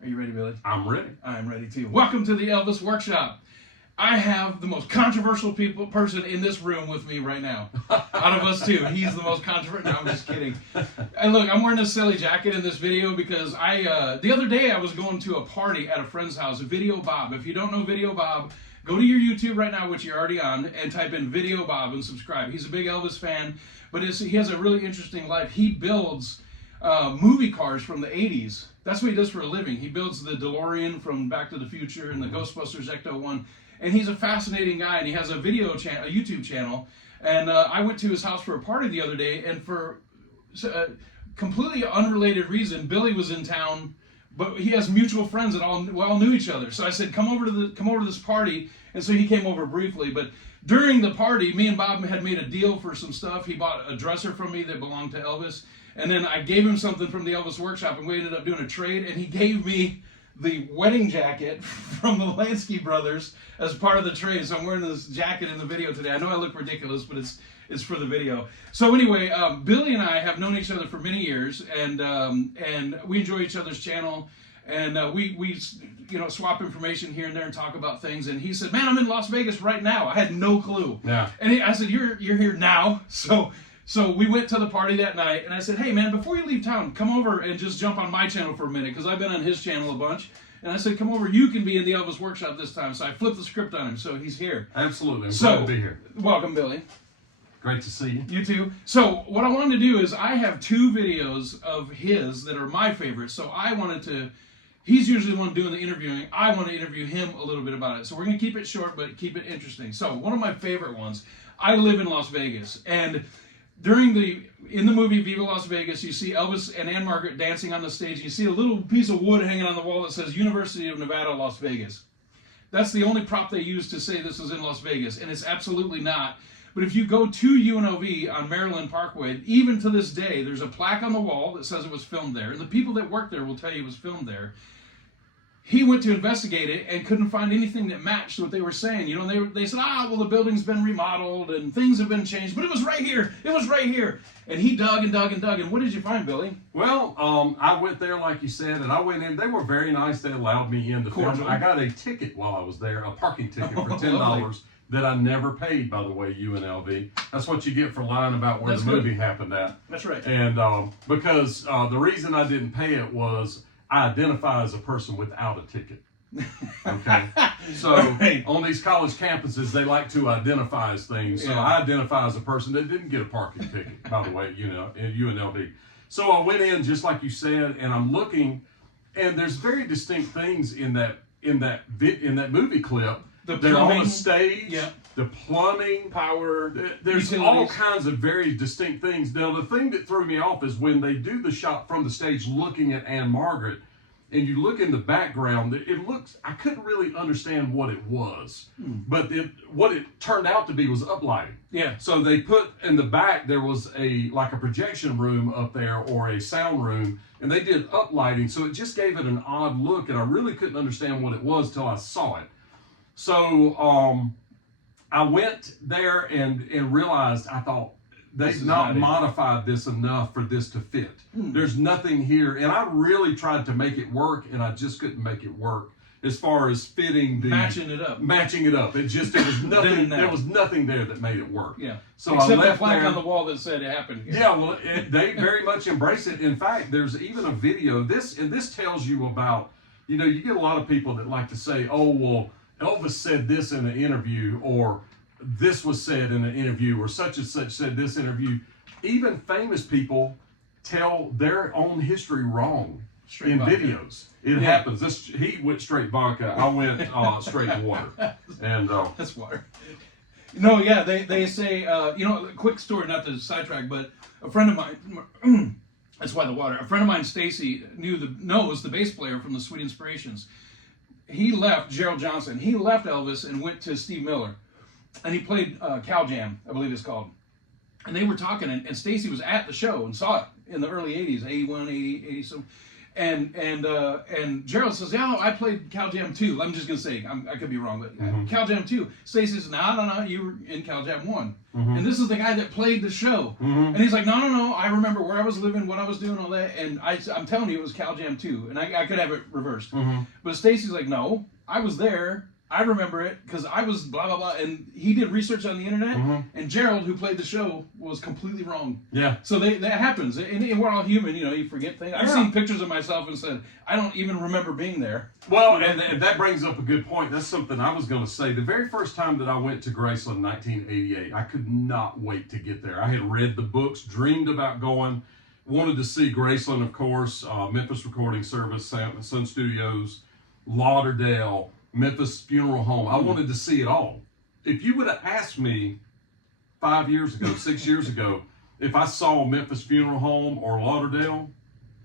Are you ready, Billy? I'm ready. I'm ready too. Welcome to the Elvis Workshop. I have the most controversial person in this room with me right now. Out of us two, he's the most controversial. No, I'm just kidding. And look, I'm wearing this silly jacket in this video because the other day I was going to a party at a friend's house, Video Bob. If you don't know Video Bob, go to your YouTube right now, which you're already on, and type in Video Bob and subscribe. He's a big Elvis fan, but he has a really interesting life. He builds movie cars from the 80s. That's what he does for a living. He builds the DeLorean from Back to the Future and the Ghostbusters Ecto-1. And he's a fascinating guy, and he has a YouTube channel. And I went to his house for a party the other day, and for a completely unrelated reason, Billy was in town, but he has mutual friends that all knew each other. So I said, come over to this party, and so he came over briefly. But during the party, me and Bob had made a deal for some stuff. He bought a dresser from me that belonged to Elvis, and then I gave him something from the Elvis Workshop, and we ended up doing a trade, and he gave me the wedding jacket from the Lansky brothers as part of the trade. So I'm wearing this jacket in the video today. I know I look ridiculous, but it's for the video. So anyway, Billy and I have known each other for many years, and we enjoy each other's channel, and we swap information here and there and talk about things. And he said, "Man, I'm in Las Vegas right now." I had no clue. Yeah. And I said, "You're here now." So we went to the party that night, and I said, "Hey, man, before you leave town, come over and just jump on my channel for a minute, because I've been on his channel a bunch." And I said, "Come over, you can be in the Elvis Workshop this time." So I flipped the script on him, so he's here. Absolutely. I'm glad to be here. Welcome, Billy. Great to see you. You too. So what I wanted to do is I have 2 videos of his that are my favorites. So I wanted to, he's usually the one doing the interviewing. I want to interview him a little bit about it. So we're going to keep it short, but keep it interesting. So one of my favorite ones, I live in Las Vegas, and in the movie Viva Las Vegas, you see Elvis and Ann Margaret dancing on the stage. And you see a little piece of wood hanging on the wall that says University of Nevada, Las Vegas. That's the only prop they use to say this is in Las Vegas, and it's absolutely not. But if you go to UNLV on Maryland Parkway, even to this day, there's a plaque on the wall that says it was filmed there. And the people that work there will tell you it was filmed there. He went to investigate it and couldn't find anything that matched what they were saying. You know, they said, well, the building's been remodeled and things have been changed, but it was right here. It was right here. And he dug and dug and dug. And what did you find, Billy? Well, I went there, like you said, and I went in. They were very nice. They allowed me in to film. I got a ticket while I was there, a parking ticket for $10 that I never paid, by the way, UNLV. That's what you get for lying about where the movie happened at. That's right. And because the reason I didn't pay it was I identify as a person without a ticket. Okay. So on these college campuses, they like to identify as things. So I identify as a person that didn't get a parking ticket, by the way, in UNLV. So I went in just like you said, and I'm looking, and there's very distinct things in that movie clip. They're on a stage. The plumbing, power, there's all kinds of very distinct things. Now, the thing that threw me off is when they do the shot from the stage looking at Ann Margaret, and you look in the background, it looks, I couldn't really understand what it was, but what it turned out to be was uplighting. Yeah. So they put in the back, there was like a projection room up there or a sound room, and they did uplighting, so it just gave it an odd look, and I really couldn't understand what it was till I saw it. So, I went there and realized, I thought, they've not modified this enough for this to fit. There's nothing here. And I really tried to make it work, and I just couldn't make it work as far as fitting matching it up. It was nothing. There was nothing there that made it work. Yeah. So except I left that plaque there, on the wall that said it happened here. Yeah, well, they very much embrace it. In fact, there's even a video. This tells you about, you get a lot of people that like to say, oh, well, Elvis said this in an interview, or this was said in an interview, or such and such said this interview. Even famous people tell their own history wrong in videos. It happens. He went straight vodka. I went straight water. And that's water. No, yeah, they say, quick story, not to sidetrack, but a friend of mine, that's why the water. A friend of mine, Stacy, knows the bass player from the Sweet Inspirations. He left, Gerald Johnson, he left Elvis and went to Steve Miller. And he played Cal Jam, I believe it's called. And they were talking, and Stacy was at the show and saw it in the early 80s, 81, 80, 80 some. And Gerald says, yeah, I played Cal Jam 2. I'm just going to say, I could be wrong, but Cal Jam 2. Stacy says, no, you were in Cal Jam 1. And this is the guy that played the show. And he's like, no, I remember where I was living, what I was doing, all that. And I'm telling you, it was Cal Jam 2. And I could have it reversed. But Stacy's like, no, I was there. I remember it because I was blah, blah, blah. And he did research on the internet. And Gerald, who played the show, was completely wrong. Yeah. So that happens. And we're all human. You forget things. I've seen pictures of myself and said, I don't even remember being there. Well, and that brings up a good point. That's something I was going to say. The very first time that I went to Graceland in 1988, I could not wait to get there. I had read the books, dreamed about going, wanted to see Graceland, of course, Memphis Recording Service, Sun Studios, Lauderdale, Memphis Funeral Home. I wanted to see it all. If you would have asked me 5 years ago, 6 years ago, if I saw Memphis Funeral Home or Lauderdale,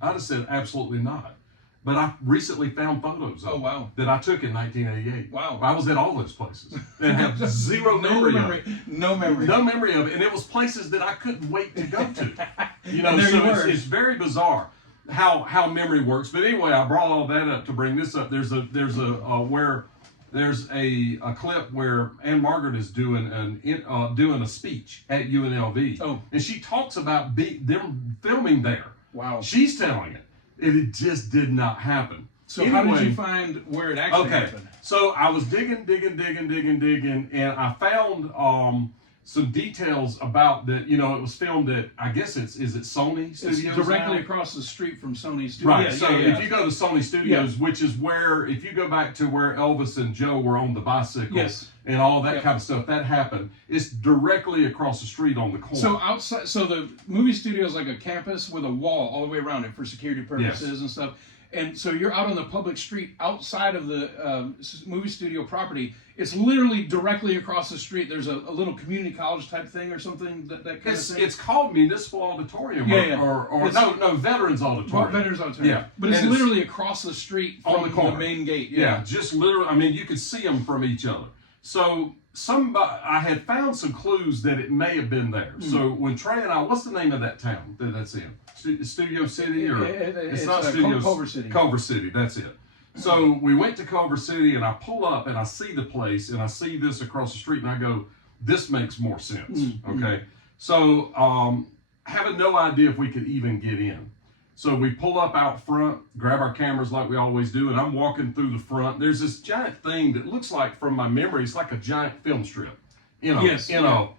I'd have said absolutely not. But I recently found photos that I took in 1988. Wow. I was at all those places and have zero memory of it. No memory. No memory of it. And it was places that I couldn't wait to go to. So it's very bizarre how memory works. But anyway, I brought all that up to bring this up. There's a clip where Ann Margaret is doing a speech at UNLV, and she talks about them filming there. Wow. She's telling it. It just did not happen. So anyway, how did you find where it actually happened? So I was digging, and I found some details about that. It was filmed at, I guess is it Sony Studios? It's directly across the street from Sony Studios. Right. If you go to Sony Studios, which is where, if you go back to where Elvis and Joe were on the bicycle and all that kind of stuff, that happened. It's directly across the street on the corner. So outside, so the movie studio is like a campus with a wall all the way around it for security purposes and stuff. And so you're out on the public street outside of the movie studio property. It's literally directly across the street. There's a little community college type thing or something, that kind of thing. It's called Municipal Auditorium or Veterans Auditorium. Veterans Auditorium. Yeah. But it's literally across the street from the main gate. Yeah, just literally, I mean, you could see them from each other. So I had found some clues that it may have been there. So when Trey and I, what's the name of that town that's in? Studio City, or it's not Studio Culver City. Culver City, that's it. So we went to Culver City, and I pull up and I see the place, and I see this across the street, and I go, "This makes more sense." Okay, so having no idea if we could even get in. So we pull up out front, grab our cameras like we always do, and I'm walking through the front. There's this giant thing that looks like, from my memory, it's like a giant film strip. In a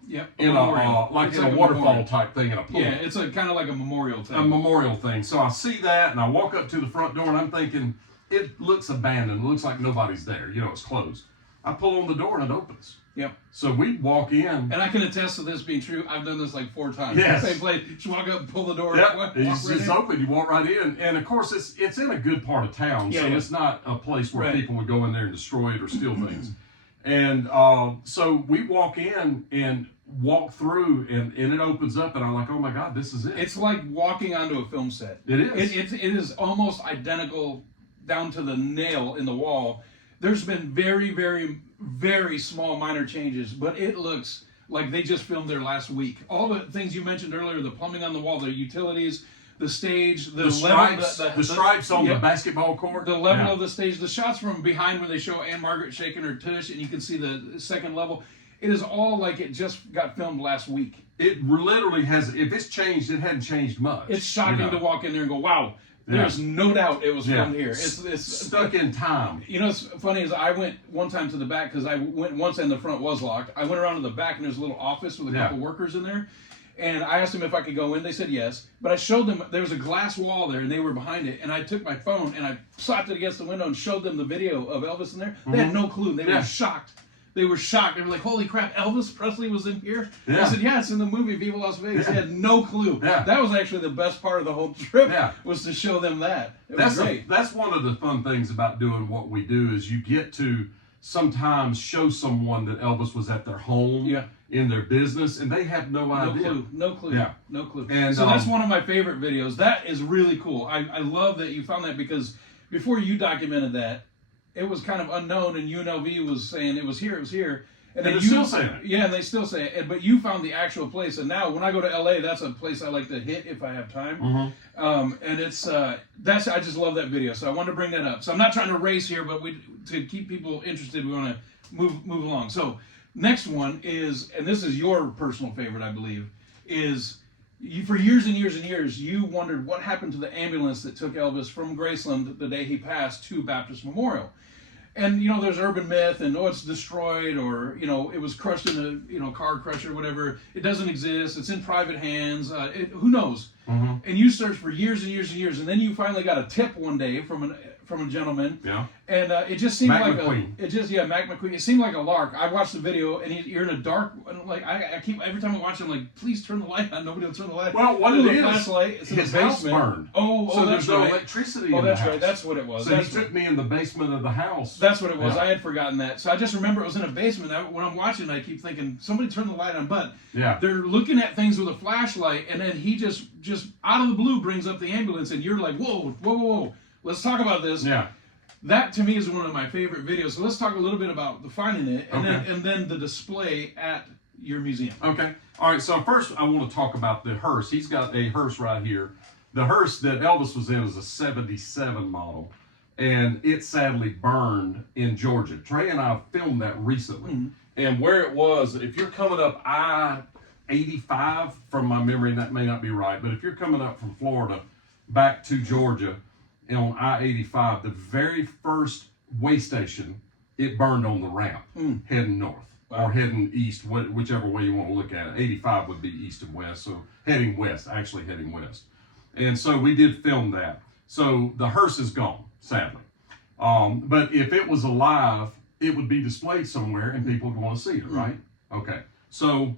waterfall type thing in a pool. Yeah, it's kind of like a memorial thing. A memorial thing. So I see that, and I walk up to the front door, and I'm thinking, it looks abandoned. It looks like nobody's there. It's closed. I pull on the door, and it opens. Yep. So we walk in. And I can attest to this being true. I've done this like 4 times. Yes. Same place. Just walk up and pull the door. Yep. It's open. You walk right in. And of course, it's in a good part of town. So it's not a place where people would go in there and destroy it or steal things. And so we walk in and walk through, and it opens up, and I'm like, oh my God, this is it. It's like walking onto a film set. It is. It is almost identical down to the nail in the wall. There's been very, very, very small minor changes, but it looks like they just filmed there last week. All the things you mentioned earlier, the plumbing on the wall, the utilities, the stage, the stripes, the stripes on the basketball court, the level of the stage, the shots from behind when they show Ann Margaret shaking her tush, and you can see the second level. It is all like it just got filmed last week. It literally has. If it's changed, it hadn't changed much. It's shocking to walk in there and go, wow. There's no doubt it was filmed here. It's stuck in time. What's funny is I went one time to the back because I went once and the front was locked. I went around to the back and there's a little office with a couple workers in there. And I asked them if I could go in. They said yes. But I showed them, there was a glass wall there and they were behind it. And I took my phone and I slapped it against the window and showed them the video of Elvis in there. They had no clue. They were shocked. They were shocked. They were like, holy crap, Elvis Presley was in here? I said, yeah, it's in the movie Viva Las Vegas. They had no clue. That was actually the best part of the whole trip, was to show them that. Was great. That's one of the fun things about doing what we do, is you get to sometimes show someone that Elvis was at their home, in their business, and they have no idea. No clue. And so that's one of my favorite videos. That is really cool. I love that you found that, because before you documented that, it was kind of unknown, and UNLV was saying it was here. And they're you, still saying it. Yeah, and they still say it. But you found the actual place, and now when I go to LA, that's a place I like to hit if I have time. And it's I just love that video, so I wanted to bring that up. So I'm not trying to race here, but to keep people interested, we want to move along. So next one is, and this is your personal favorite, I believe, is you for years and years and years you wondered what happened to the ambulance that took Elvis from Graceland the day he passed to Baptist Memorial. And, there's urban myth and, it's destroyed or, it was crushed in a, car crusher or whatever. It doesn't exist. It's in private hands. Who knows? And you searched for years and years and years. And then you finally got a tip one day from a gentleman. Yeah. And it just seemed Mac like McQueen. Mac McQueen. It seemed like a lark. I watched the video and you're in a dark, like I keep, every time I watch it, I'm like, please turn the light on. Nobody will turn the light on. Well, what it is, flashlight. It's his house burned. So there's no electricity in the house. Oh, that's right. That's what it was. So he took me in the basement of the house. That's what it was. Yeah. I had forgotten that. So I just remember it was in a basement. When I'm watching it, I keep thinking, somebody turn the light on. But they're looking at things with a flashlight, and then he just out of the blue brings up the ambulance, and you're like, whoa. Let's talk about this. Yeah. That, to me, is one of my favorite videos. So let's talk a little bit about the finding it, and then the display at your museum. Okay. All right. So first, I want to talk about the hearse. He's got a hearse right here. The hearse that Elvis was in is a 77 model, and it sadly burned in Georgia. Trey and I filmed that recently. And where it was, if you're coming up I-85 from my memory, and that may not be right, but if you're coming up from Florida back to Georgia, and on I-85, the very first way station, it burned on the ramp heading north or heading east, whichever way you want to look at it. 85 would be east and west, so heading west. And so we did film that. So the hearse is gone, sadly. But if it was alive, it would be displayed somewhere and people would want to see it, right? Okay. So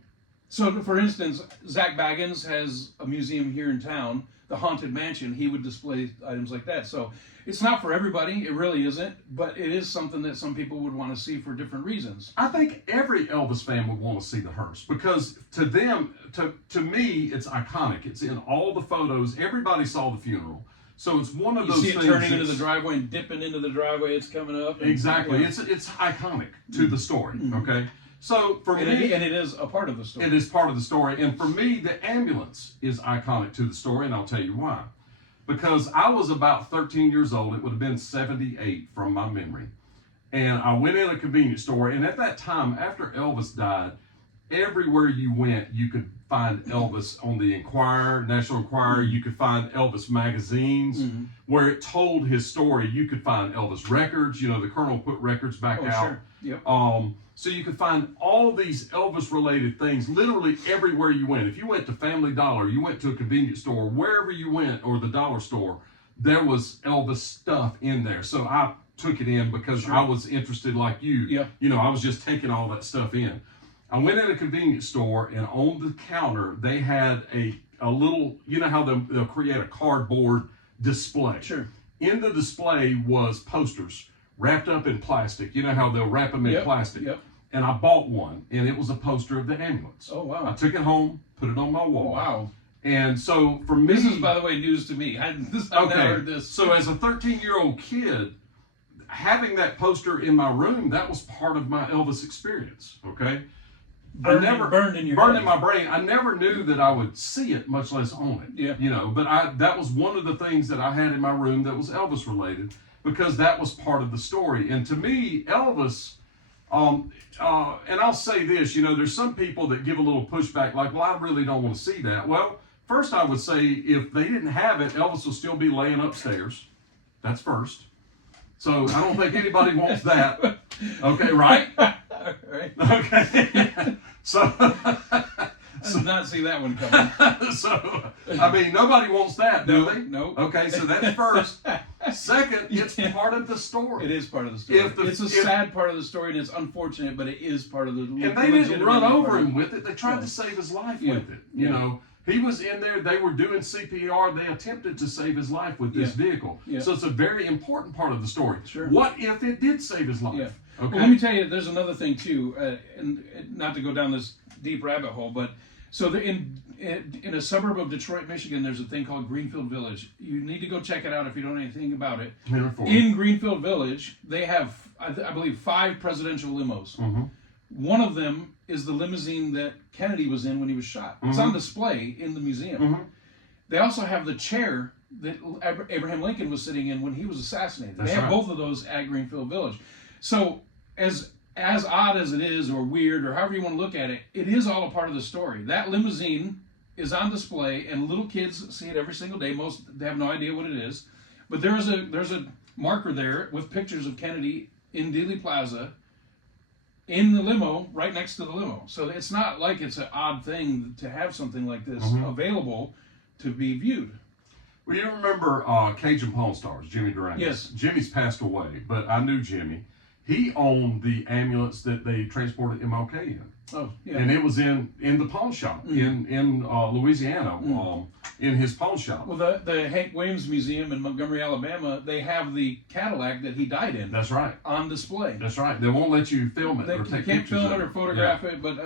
for instance, Zach Baggins has a museum here in town, the Haunted Mansion. He would display items like that. So it's not for everybody. It really isn't. But it is something that some people would want to see for different reasons. I think every Elvis fan would want to see the hearse because to them, to me, it's iconic. It's in all the photos. Everybody saw the funeral. So it's one of those things. You see it turning into the driveway and dipping into the driveway. It's coming up. Exactly. It's iconic to the story. Okay. So for me, and it is a part of the story. It is part of the story, and for me, the ambulance is iconic to the story, and I'll tell you why. Because I was about 13 years old. It would have been 78 from my memory, and I went in a convenience store. And at that time, after Elvis died, everywhere you went, you could find Elvis on the Enquirer, National Enquirer. You could find Elvis magazines where it told his story. You could find Elvis records. The Colonel put records back out. Sure. Yep. So you could find all these Elvis-related things literally everywhere you went. If you went to Family Dollar, you went to a convenience store, wherever you went, or the dollar store, there was Elvis stuff in there. So I took it in because I was interested like you. Yeah. I was just taking all that stuff in. I went in a convenience store, and on the counter, they had a little, how they'll create a cardboard display. Sure. In the display was posters wrapped up in plastic. You know how they'll wrap them in plastic. Yep. And I bought one, and it was a poster of the ambulance. Oh, wow. I took it home, put it on my wall. Oh, wow. And so for me... This is, by the way, news to me. I've never heard this. So as a 13-year-old kid, having that poster in my room, that was part of my Elvis experience, okay? Burned in my brain. I never knew that I would see it, much less own it. Yeah. But that was one of the things that I had in my room that was Elvis related, because that was part of the story. And to me, Elvis, and I'll say this, there's some people that give a little pushback, like, well, I really don't want to see that. Well, first I would say if they didn't have it, Elvis will still be laying upstairs. That's first. So I don't think anybody wants that. Okay, right? Right. Okay. So I did not see that one coming. So, nobody wants that, do they? No. Okay, so that's first. Second, it's part of the story. It is part of the story. It's a sad part of the story, and it's unfortunate, but it is part of the story. And they didn't run over him with it. They tried to save his life with it. He was in there. They were doing CPR. They attempted to save his life with this vehicle. Yeah. So it's a very important part of the story. Sure. What if it did save his life? Yeah. Okay. Well, let me tell you, there's another thing too, and not to go down this deep rabbit hole, but so in a suburb of Detroit, Michigan, there's a thing called Greenfield Village. You need to go check it out if you don't know anything about it. In Greenfield Village, they have, I believe, 5 presidential limos. One of them is the limousine that Kennedy was in when he was shot. It's on display in the museum. They also have the chair that Abraham Lincoln was sitting in when he was assassinated. They have both of those at Greenfield Village. So as odd as it is, or weird, or however you want to look at it, it is all a part of the story. That limousine is on display, and little kids see it every single day. Most, they have no idea what it is. But there's a marker there with pictures of Kennedy in Dealey Plaza in the limo, right next to the limo. So it's not like it's an odd thing to have something like this available to be viewed. Well, you remember Cajun Pawn Stars, Jimmy Durant? Yes. Jimmy's passed away, but I knew Jimmy. He owned the ambulance that they transported MLK in. Oh, yeah. And it was in the pawn shop in Louisiana, in his pawn shop. Well, the Hank Williams Museum in Montgomery, Alabama, they have the Cadillac that he died in. That's right. On display. That's right. They won't let you film it or take pictures. You can't film it or photograph it, but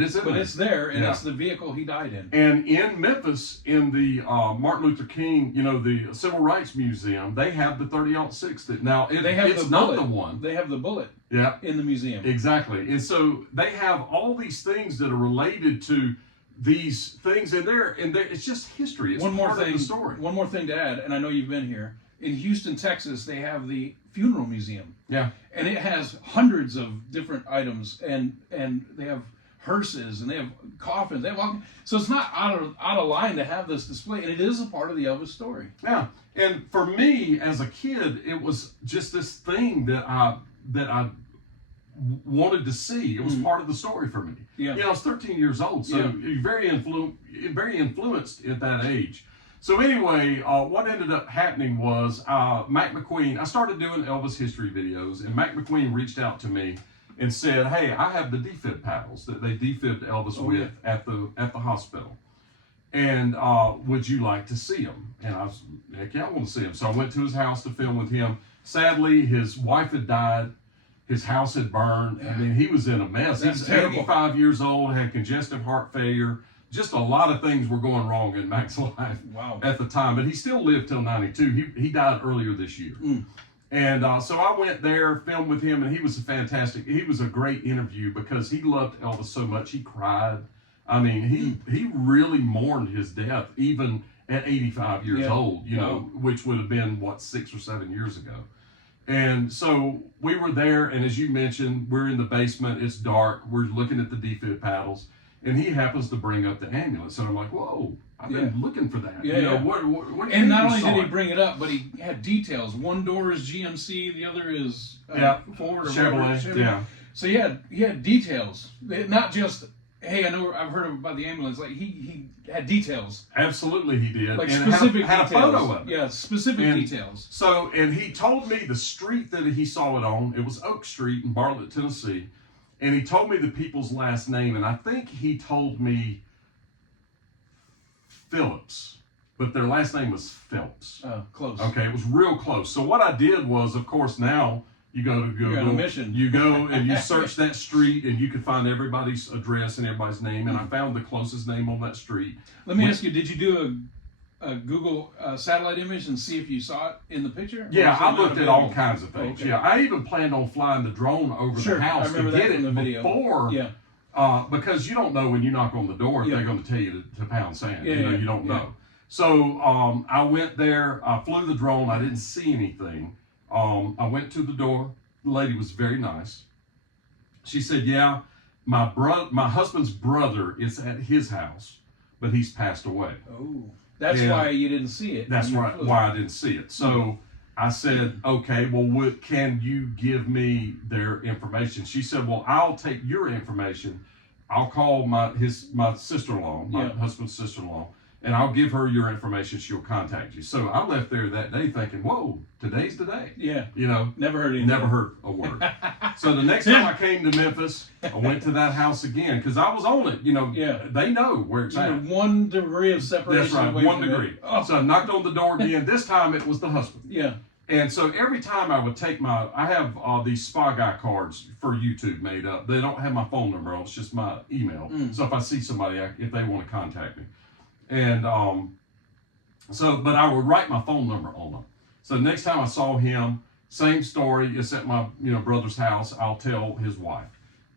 it's in there. It's there, and it's the vehicle he died in. And in Memphis, in the Martin Luther King, the Civil Rights Museum, they have the 30-06. That now it's not the one. They have the bullet. Yeah. In the museum. Exactly. And so they have all these things that are related to these things in there, and it's just history. It's part of the story. One more thing to add, and I know you've been here. In Houston, Texas, they have the funeral museum. Yeah. And it has hundreds of different items, and they have hearses, and they have coffins. They have all, so it's not out of line to have this display, and it is a part of the Elvis story. Yeah. And for me as a kid, it was just this thing that I wanted to see. It was part of the story for me. Yeah. I was 13 years old, so you're very influenced at that age. So anyway, what ended up happening was Mac McQueen, I started doing Elvis history videos, and Mac McQueen reached out to me and said, hey, I have the defib paddles that they defibbed Elvis with at the hospital. And would you like to see them? And I was, heck yeah, I want to see them. So I went to his house to film with him. Sadly, his wife had died. His house had burned. I mean, he was in a mess. He's 85 years old, had congestive heart failure. Just a lot of things were going wrong in Mac's life at the time. But he still lived till 92. He died earlier this year. And so I went there, filmed with him, and he was he was a great interview because he loved Elvis so much. He cried. I mean, he really mourned his death, even at 85 years old, which would have been, 6 or 7 years ago. And so we were there, and as you mentioned, we're in the basement, it's dark, we're looking at the defib paddles, and he happens to bring up the ambulance, and I'm like, whoa, I've been looking for that. What and not only did he bring it up, but he had details. One door is GMC, the other is Ford or Chevrolet. Yeah. So he had details, not just, hey, I've heard about the ambulance. Like he had details. Absolutely, he did. Like and specific had details. A photo of it. Yeah, specific details. So, and he told me the street that he saw it on. It was Oak Street in Bartlett, Tennessee. And he told me the people's last name, and I think he told me Phillips, but their last name was Phelps. Oh, close. Okay, it was real close. So what I did was, of course, now you go to Google. You're on a mission. You go and you search that street, and you can find everybody's address and everybody's name. And I found the closest name on that street. Let me ask you: did you do a Google satellite image and see if you saw it in the picture? Yeah, I looked at all kinds of things. Okay. Yeah, I even planned on flying the drone over the house to get it before. Yeah. Because you don't know when you knock on the door if they're going to tell you to pound sand. You don't know. So I went there. I flew the drone. I didn't see anything. I went to the door. The lady was very nice. She said, yeah, my husband's brother is at his house, but he's passed away. Oh, that's why you didn't see it. That's why I didn't see it. So I said, okay, well, can you give me their information? She said, well, I'll take your information. I'll call my sister-in-law, my husband's sister-in-law, and I'll give her your information. She'll contact you. So I left there that day thinking, whoa, today's the day. Yeah. Never heard a word. So the next time I came to Memphis, I went to that house again because I was on it. They know where it's at. 1 degree of separation. That's right, 1 degree. Oh. So I knocked on the door again. This time it was the husband. Yeah. And so every time I would take I have these Spy Guy cards for YouTube made up. They don't have my phone number on, it's just my email. So if I see somebody, if they want to contact me. And but I would write my phone number on them. So next time I saw him, same story. It's at my brother's house. I'll tell his wife,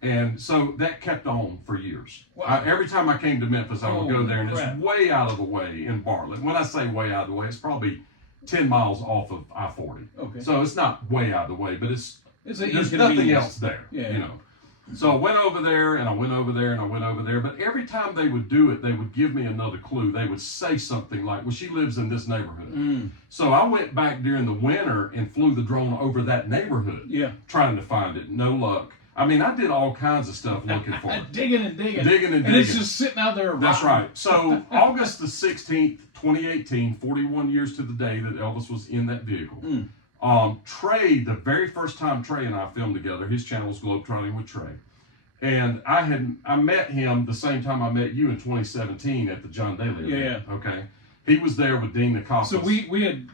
And so that kept on for years. Wow. Every time I came to Memphis, I would go there, and crap. it's way out of the way in Bartlett. When I say way out of the way, it's probably 10 miles off of I-40. Okay. So it's not way out of the way, but there's nothing inconvenience. else there, Yeah. you know. So I went over there, and I went over there, and I went over there. But every time they would do it, they would give me another clue. They would say something like, well, she lives in this neighborhood. So I went back during the winter and flew the drone over that neighborhood, trying to find it. No luck. I mean, I did all kinds of stuff looking for it. Digging and digging. And it's just sitting out there. That's right. So August the 16th, 2018, 41 years to the day that Elvis was in that vehicle. Trey, the very first time Trey and I filmed together, his channel was Globetrotting with Trey. And I met him the same time I met you in 2017 at the John Daly event. Okay. He was there with Dean Nikopoulos. So we had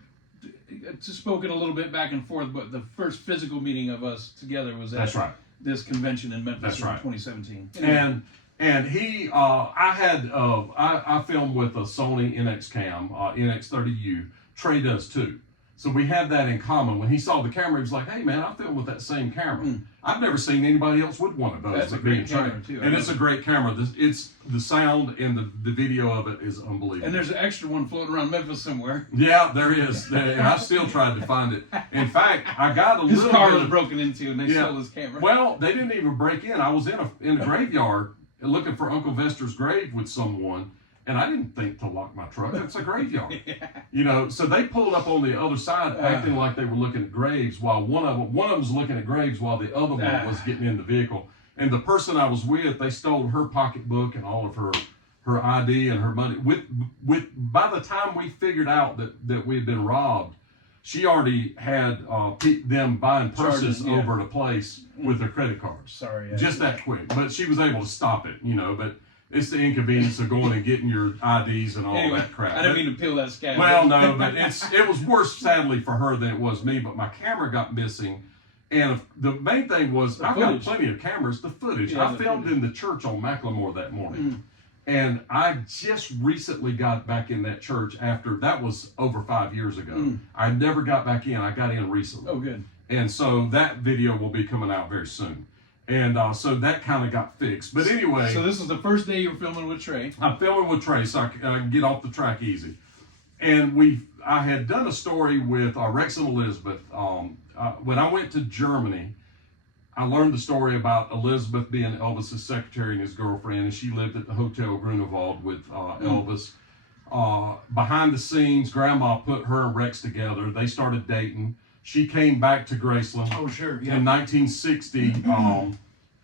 spoken a little bit back and forth, but the first physical meeting of us together was at this convention in Memphis in 2017. Anyway. And he, I filmed with a Sony NX Cam, NX30U. Trey does too. So we had that in common. When he saw the camera, he was like, hey man, I filmed with that same camera. I've never seen anybody else with one of those. That's a great camera too. And it's a great camera. It's the sound and the video of it is unbelievable. And there's an extra one floating around Memphis somewhere. Yeah, there is. And I still tried to find it. In fact, I got his car was broken into and they stole his camera. Well, they didn't even break in. I was in a graveyard looking for Uncle Vester's grave with someone. And I didn't think to lock my truck. It's a graveyard. You know, so they pulled up on the other side acting like they were looking at graves while one of them was looking at graves while the other one was getting in the vehicle. And the person I was with, they stole her pocketbook and all of her ID and her money. By the time we figured out that we had been robbed, she already had them buying purses over at a place with their credit cards. Sorry. Just that quick. But she was able to stop it, you know, but it's the inconvenience of going and getting your IDs and all that crap. I didn't mean to peel that scab. Well, no, but it was worse, sadly, for her than it was me. But my camera got missing. And the main thing was, I've got plenty of cameras, the footage. I filmed in the church on Macklemore that morning. And I just recently got back in that church after, that was over 5 years ago. I never got back in. I got in recently. Oh, good. And so that video will be coming out very soon. And so that kind of got fixed. But anyway. So this is the first day you were filming with Trey. I'm filming with Trey so I can get off the track easy. And I had done a story with Rex and Elizabeth. When I went to Germany, I learned the story about Elizabeth being Elvis's secretary and his girlfriend. And she lived at the Hotel Grunewald with Elvis. Behind the scenes, Grandma put her and Rex together. They started dating. She came back to Graceland in 1960,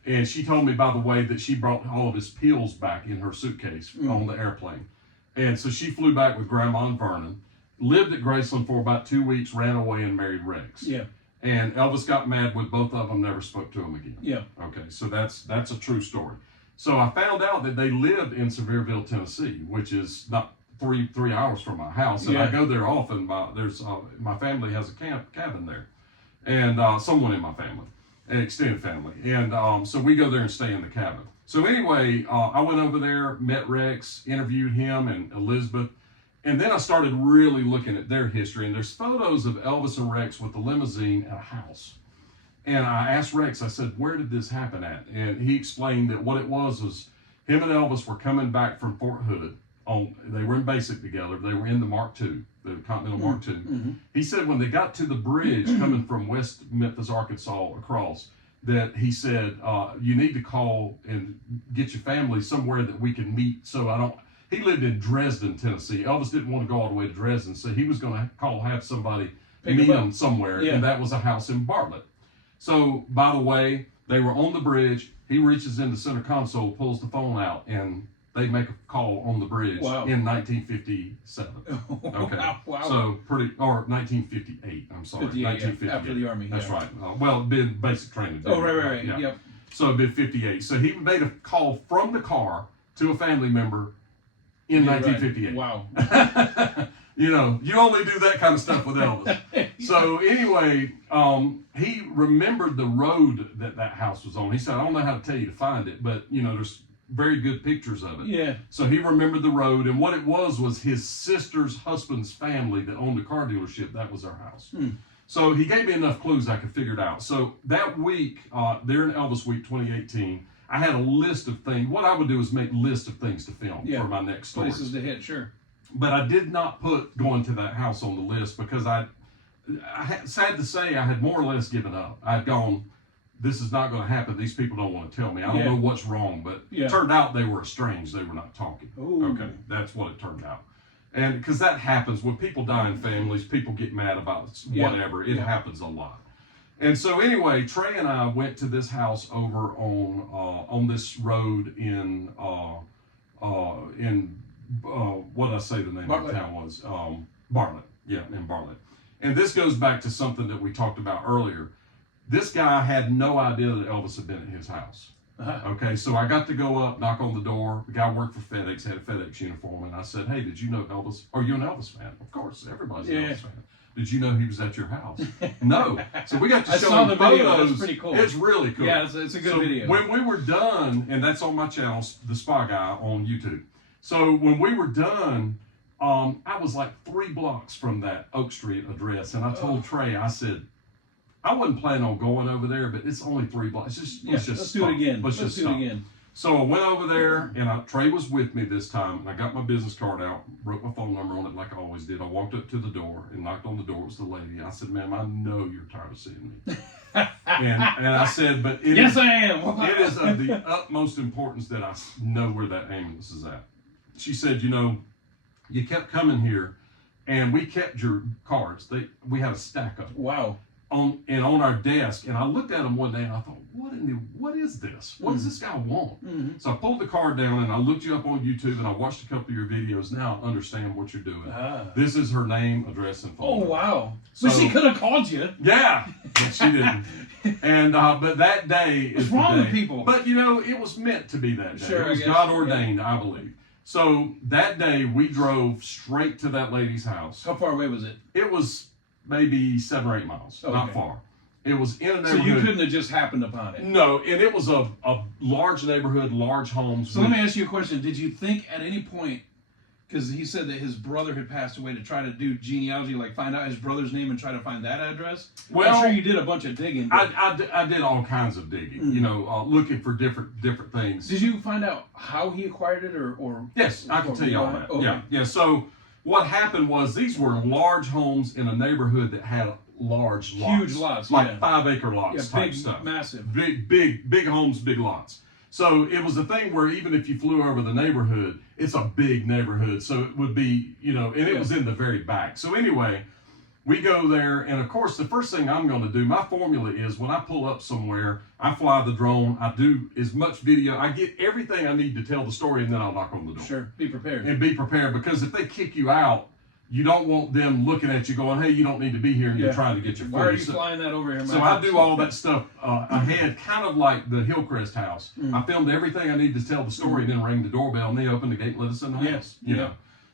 and she told me, by the way, that she brought all of his pills back in her suitcase on the airplane. And so she flew back with Grandma and Vernon, lived at Graceland for about 2 weeks, ran away and married Rex. Yeah. And Elvis got mad with both of them, never spoke to him again. Yeah. Okay, so that's a true story. So I found out that they lived in Sevierville, Tennessee, which is not three hours from my house, and I go there often. My family has a cabin there, and someone in my family, an extended family, and so we go there and stay in the cabin. So anyway, I went over there, met Rex, interviewed him and Elizabeth, and then I started really looking at their history. And there's photos of Elvis and Rex with the limousine at a house. And I asked Rex, I said, where did this happen at? And he explained that what it was him and Elvis were coming back from Fort Hood. They were in basic together. They were in the Mark II, the Continental Mark II. He said when they got to the bridge coming from West Memphis, Arkansas across, that he said, you need to call and get your family somewhere that we can meet. He lived in Dresden, Tennessee. Elvis didn't want to go all the way to Dresden, so he was going to have somebody meet him somewhere, and that was a house in Bartlett. So, by the way, they were on the bridge. He reaches in the center console, pulls the phone out, and they make a call on the bridge in 1957. Okay. Wow. So or 1958, I'm sorry. 1958. After the Army. That's right. Well, it'd been basic training. Right. Yeah. Yep. So it'd been 58. So he made a call from the car to a family member in 1958. Right. Wow. You know, you only do that kind of stuff with Elvis. So anyway, he remembered the road that house was on. He said, I don't know how to tell you to find it, but, you know, there's very good pictures of it. Yeah. So he remembered the road, and what it was his sister's husband's family that owned a car dealership. That was their house. So he gave me enough clues I could figure it out. So that week, during Elvis Week 2018, I had a list of things. What I would do is make lists of things to film for my next story. Places to hit, sure. But I did not put going to that house on the list because sad to say, I had more or less given up. I'd gone, this is not going to happen. These people don't want to tell me. I don't know what's wrong, but it turned out they were estranged. They were not talking. Ooh. Okay, that's what it turned out. And because that happens when people die in families, people get mad about whatever. It happens a lot. And so anyway, Trey and I went to this house over on this road in what did I say the name of the town was? Bartlett. Yeah, in Bartlett. And this goes back to something that we talked about earlier. This guy had no idea that Elvis had been at his house. Okay, so I got to go up, knock on the door. The guy worked for FedEx, had a FedEx uniform, and I said, "Hey, did you know Elvis? Are you an Elvis fan?" Of course, everybody's an Elvis fan. Did you know he was at your house? No. So we got to show him photos. That's pretty cool. It's really cool. Yeah, it's a good video. When we were done, and that's on my channel, The Spa Guy on YouTube. So when we were done, I was like 3 blocks from that Oak Street address, and I told Trey, I said, I wasn't planning on going over there, but it's only 3 blocks. Let's do it again. Let's do it again. So I went over there, and Trey was with me this time, and I got my business card out, wrote my phone number on it like I always did. I walked up to the door and knocked on the door. It was the lady. I said, "Ma'am, I know you're tired of seeing me." and I said, "But it I am. It is of the utmost importance that I know where that ambulance is at." She said, "You kept coming here, and we kept your cards. We had a stack of them. Wow. On our desk." And I looked at them one day, and I thought, what is this? What does this guy want? So I pulled the card down, and I looked you up on YouTube, and I watched a couple of your videos. Now I understand what you're doing. This is her name, address, and phone number. Wow. So she could have called you. Yeah, but she didn't. And but that day is what's wrong with people? But it was meant to be that day. Sure, it was God ordained, I believe. So that day we drove straight to that lady's house. How far away was it? It was maybe 7 or 8 miles, not far. It was in a neighborhood. So you couldn't have just happened upon it? No, and it was a large neighborhood, large homes. So let me ask you a question. Did you think at any point, because he said that his brother had passed away, to try to do genealogy, like find out his brother's name and try to find that address? Well, I'm sure you did a bunch of digging. I did all kinds of digging, looking for different things. Did you find out how he acquired it or? Yes, I can tell you all that. Okay. Yeah. So what happened was these were large homes in a neighborhood that had large lots. Huge lots, like 5-acre lots type big, stuff. Massive. Big homes, big lots. So it was a thing where even if you flew over the neighborhood, it's a big neighborhood. So it would be, and it was in the very back. So anyway, we go there, and of course, the first thing I'm going to do, my formula is when I pull up somewhere, I fly the drone, I do as much video, I get everything I need to tell the story, and then I'll knock on the door. Sure, be prepared. And be prepared, because if they kick you out, you don't want them looking at you going, "Hey, you don't need to be here," and you're trying to get your food. Why are you flying that over here? So I do all that stuff ahead, kind of like the Hillcrest house. I filmed everything I need to tell the story, and then ring the doorbell, and they open the gate and let us in the house.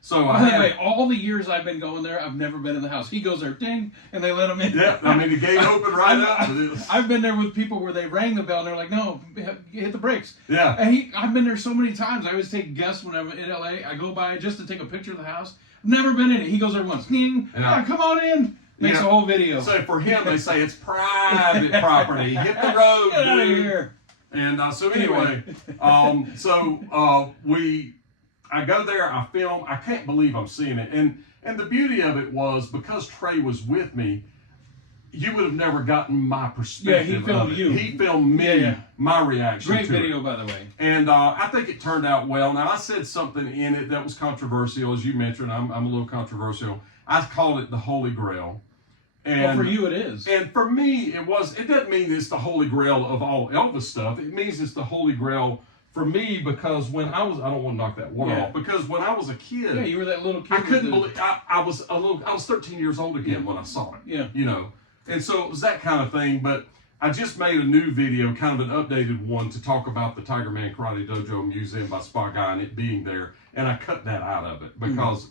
So by the way, all the years I've been going there, I've never been in the house. He goes there, ding, and they let him in. Yeah, I mean, the gate opened right up. I've been there with people where they rang the bell, and they're like, "No, hit the brakes." Yeah. And I've been there so many times. I always take guests when I'm in LA. I go by just to take a picture of the house. Never been in it. He goes there once. Ding. Yeah, come on in. Makes a whole video. So for him, they say it's private property. Hit the road, Get out of here. And so anyway, I go there, I film. I can't believe I'm seeing it. And the beauty of it was, because Trey was with me, you would have never gotten my perspective. Yeah, he filmed you. He filmed me, my reaction Great to video, it. by the way. And I think it turned out well. Now, I said something in it that was controversial, as you mentioned. I'm a little controversial. I called it the Holy Grail. And well, for you it is. And for me, it doesn't mean it's the Holy Grail of all Elvis stuff. It means it's the Holy Grail for me, because when I don't want to knock that water off, because when I was a kid, you were that little kid. I couldn't believe, I was 13 years old again when I saw it. Yeah. And so it was that kind of thing. But I just made a new video, kind of an updated one, to talk about the Tiger Man Karate Dojo Museum by Spa Guy and it being there. And I cut that out of it because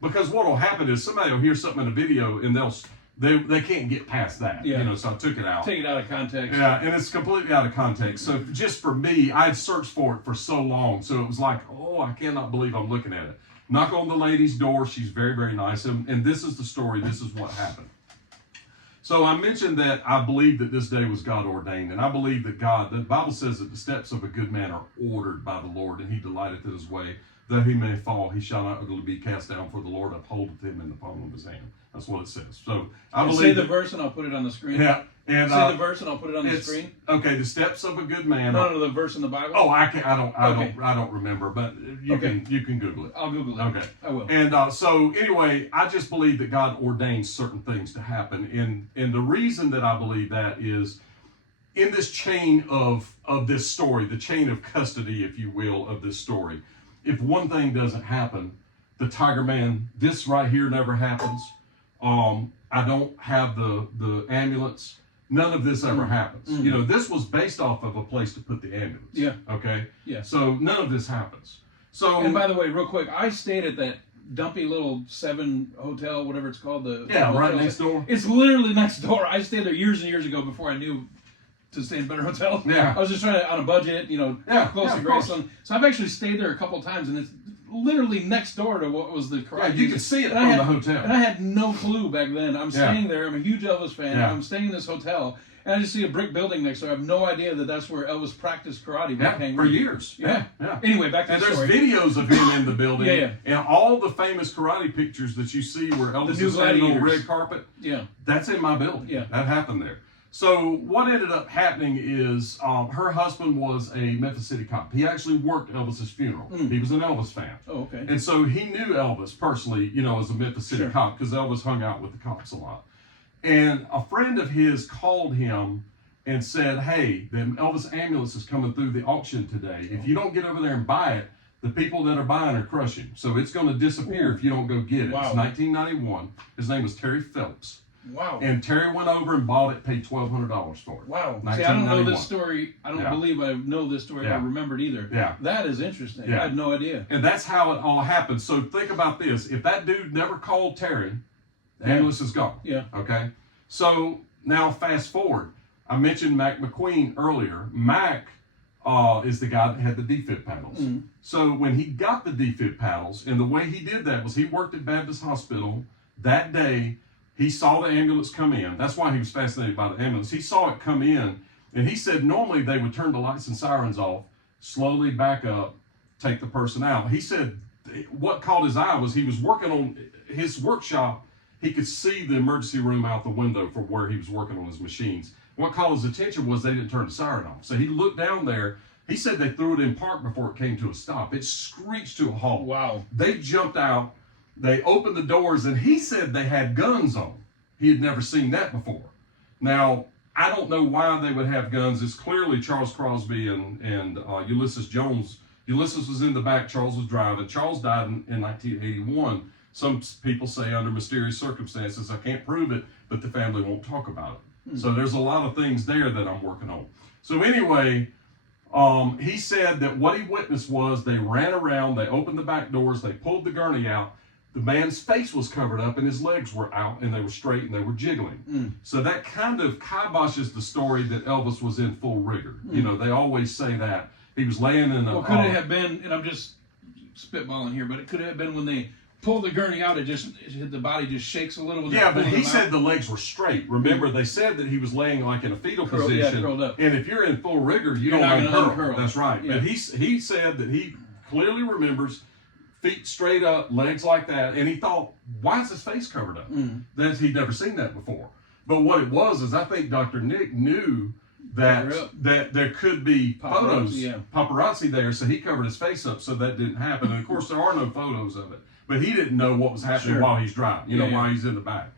because what will happen is somebody will hear something in a video and they can't get past that. So I took it out. Take it out of context. Yeah, and it's completely out of context. So just for me, I had searched for it for so long. So it was like, oh, I cannot believe I'm looking at it. Knock on the lady's door. She's very, very nice. And this is the story. This is what happened. So I mentioned that I believe that this day was God ordained, and I believe that the Bible says that the steps of a good man are ordered by the Lord, and he delighteth in his way. Though he may fall, he shall not utterly be cast down, for the Lord upholdeth him in the palm of his hand. That's what it says. So I believe. Say the verse, and I'll put it on the screen. Yeah. And say the verse, and I'll put it on the screen. Okay, the steps of a good man. No, the verse in the Bible. Oh, I don't remember, but you can Google it. I'll Google it. Okay, I will. And so anyway, I just believe that God ordains certain things to happen, and the reason that I believe that is in this chain of this story, the chain of custody, if you will, of this story. If one thing doesn't happen, the Tiger Man, this right here never happens. I don't have the ambulance. None of this ever happens. You know, this was based off of a place to put the ambulance. Yeah. Okay? Yeah. So none of this happens. So. And by the way, real quick, I stayed at that dumpy little 7 hotel, whatever it's called. Right next door. It's literally next door. I stayed there years and years ago before I knew to stay in better hotel. Yeah. I was just trying to, on a budget, close to Graceland. So I've actually stayed there a couple times, and it's literally next door to what was the karate. Yeah, you could see it from the hotel. And I had no clue back then. I'm staying there. I'm a huge Elvis fan. Yeah. I'm staying in this hotel, and I just see a brick building next door. I have no idea that that's where Elvis practiced karate. For years. Yeah. Anyway, back to the story. And there's videos of him in the building. Yeah. And all the famous karate pictures that you see where Elvis is standing on the red carpet. Yeah. That's in my building. Yeah. That happened there. So what ended up happening is her husband was a Memphis City cop. He actually worked Elvis's funeral. He was an Elvis fan. Oh, okay. And so he knew Elvis personally, as a Memphis City cop, because Elvis hung out with the cops a lot. And a friend of his called him and said, hey, the Elvis ambulance is coming through the auction today. If you don't get over there and buy it, the people that are buying are crushing. So it's going to disappear if you don't go get it. Wow. It's 1991. His name was Terry Phelps. Wow. And Terry went over and bought it, paid $1,200 for it. Wow. See, I don't know this story. I don't believe I know this story. I remembered either. Yeah. That is interesting. Yeah. I had no idea. And that's how it all happened. So think about this. If that dude never called Terry, the ambulance is gone. Yeah. Okay? So now fast forward. I mentioned Mac McQueen earlier. Mac is the guy that had the defib paddles. So when he got the defib paddles, and the way he did that was he worked at Baptist Hospital that day. He saw the ambulance come in. That's why he was fascinated by the ambulance. He saw it come in, and he said normally they would turn the lights and sirens off, slowly back up, take the person out. He said what caught his eye was he was working on his workshop. He could see the emergency room out the window for where he was working on his machines. What caught his attention was they didn't turn the siren off. So he looked down there. He said they threw it in park before it came to a stop. It screeched to a halt. Wow. They jumped out. They opened the doors, and he said they had guns on. He had never seen that before. Now, I don't know why they would have guns. It's clearly Charles Crosby and Ulysses Jones. Ulysses was in the back. Charles was driving. Charles died in 1981. Some people say under mysterious circumstances. I can't prove it, but the family won't talk about it. So there's a lot of things there that I'm working on. So anyway, he said that what he witnessed was they ran around, they opened the back doors, they pulled the gurney out. The man's face was covered up and his legs were out and they were straight and they were jiggling. So that kind of kiboshes the story that Elvis was in full rigor. They always say that. He was laying in a... Well, could it have been, and I'm just spitballing here, but it could have been when they pull the gurney out, the body just shakes a little. Yeah, but he said the legs were straight. Remember, they said that he was laying like in a fetal position. Curled up. And if you're in full rigor, you You're don't not uncurl. That's right. Yeah. But he said that he clearly remembers feet straight up, legs like that, and he thought, why is his face covered up? That he'd never seen that before. But what it was is I think Dr. Nick knew that there could be paparazzi there, so he covered his face up so that didn't happen. And of course, there are no photos of it. But he didn't know what was happening while he's driving, while he's in the back.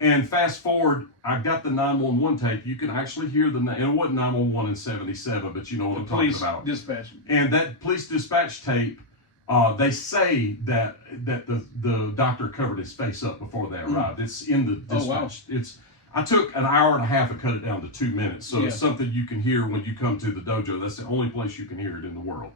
And fast forward, I got the 911 tape. You can actually hear and it wasn't 911 in 77, but you know what I'm talking about. Dispatch. And that police dispatch tape, they say that the doctor covered his face up before they arrived. It's in the dispatch. Oh, wow. I took an hour and a half and cut it down to 2 minutes. So it's something you can hear when you come to the dojo. That's the only place you can hear it in the world.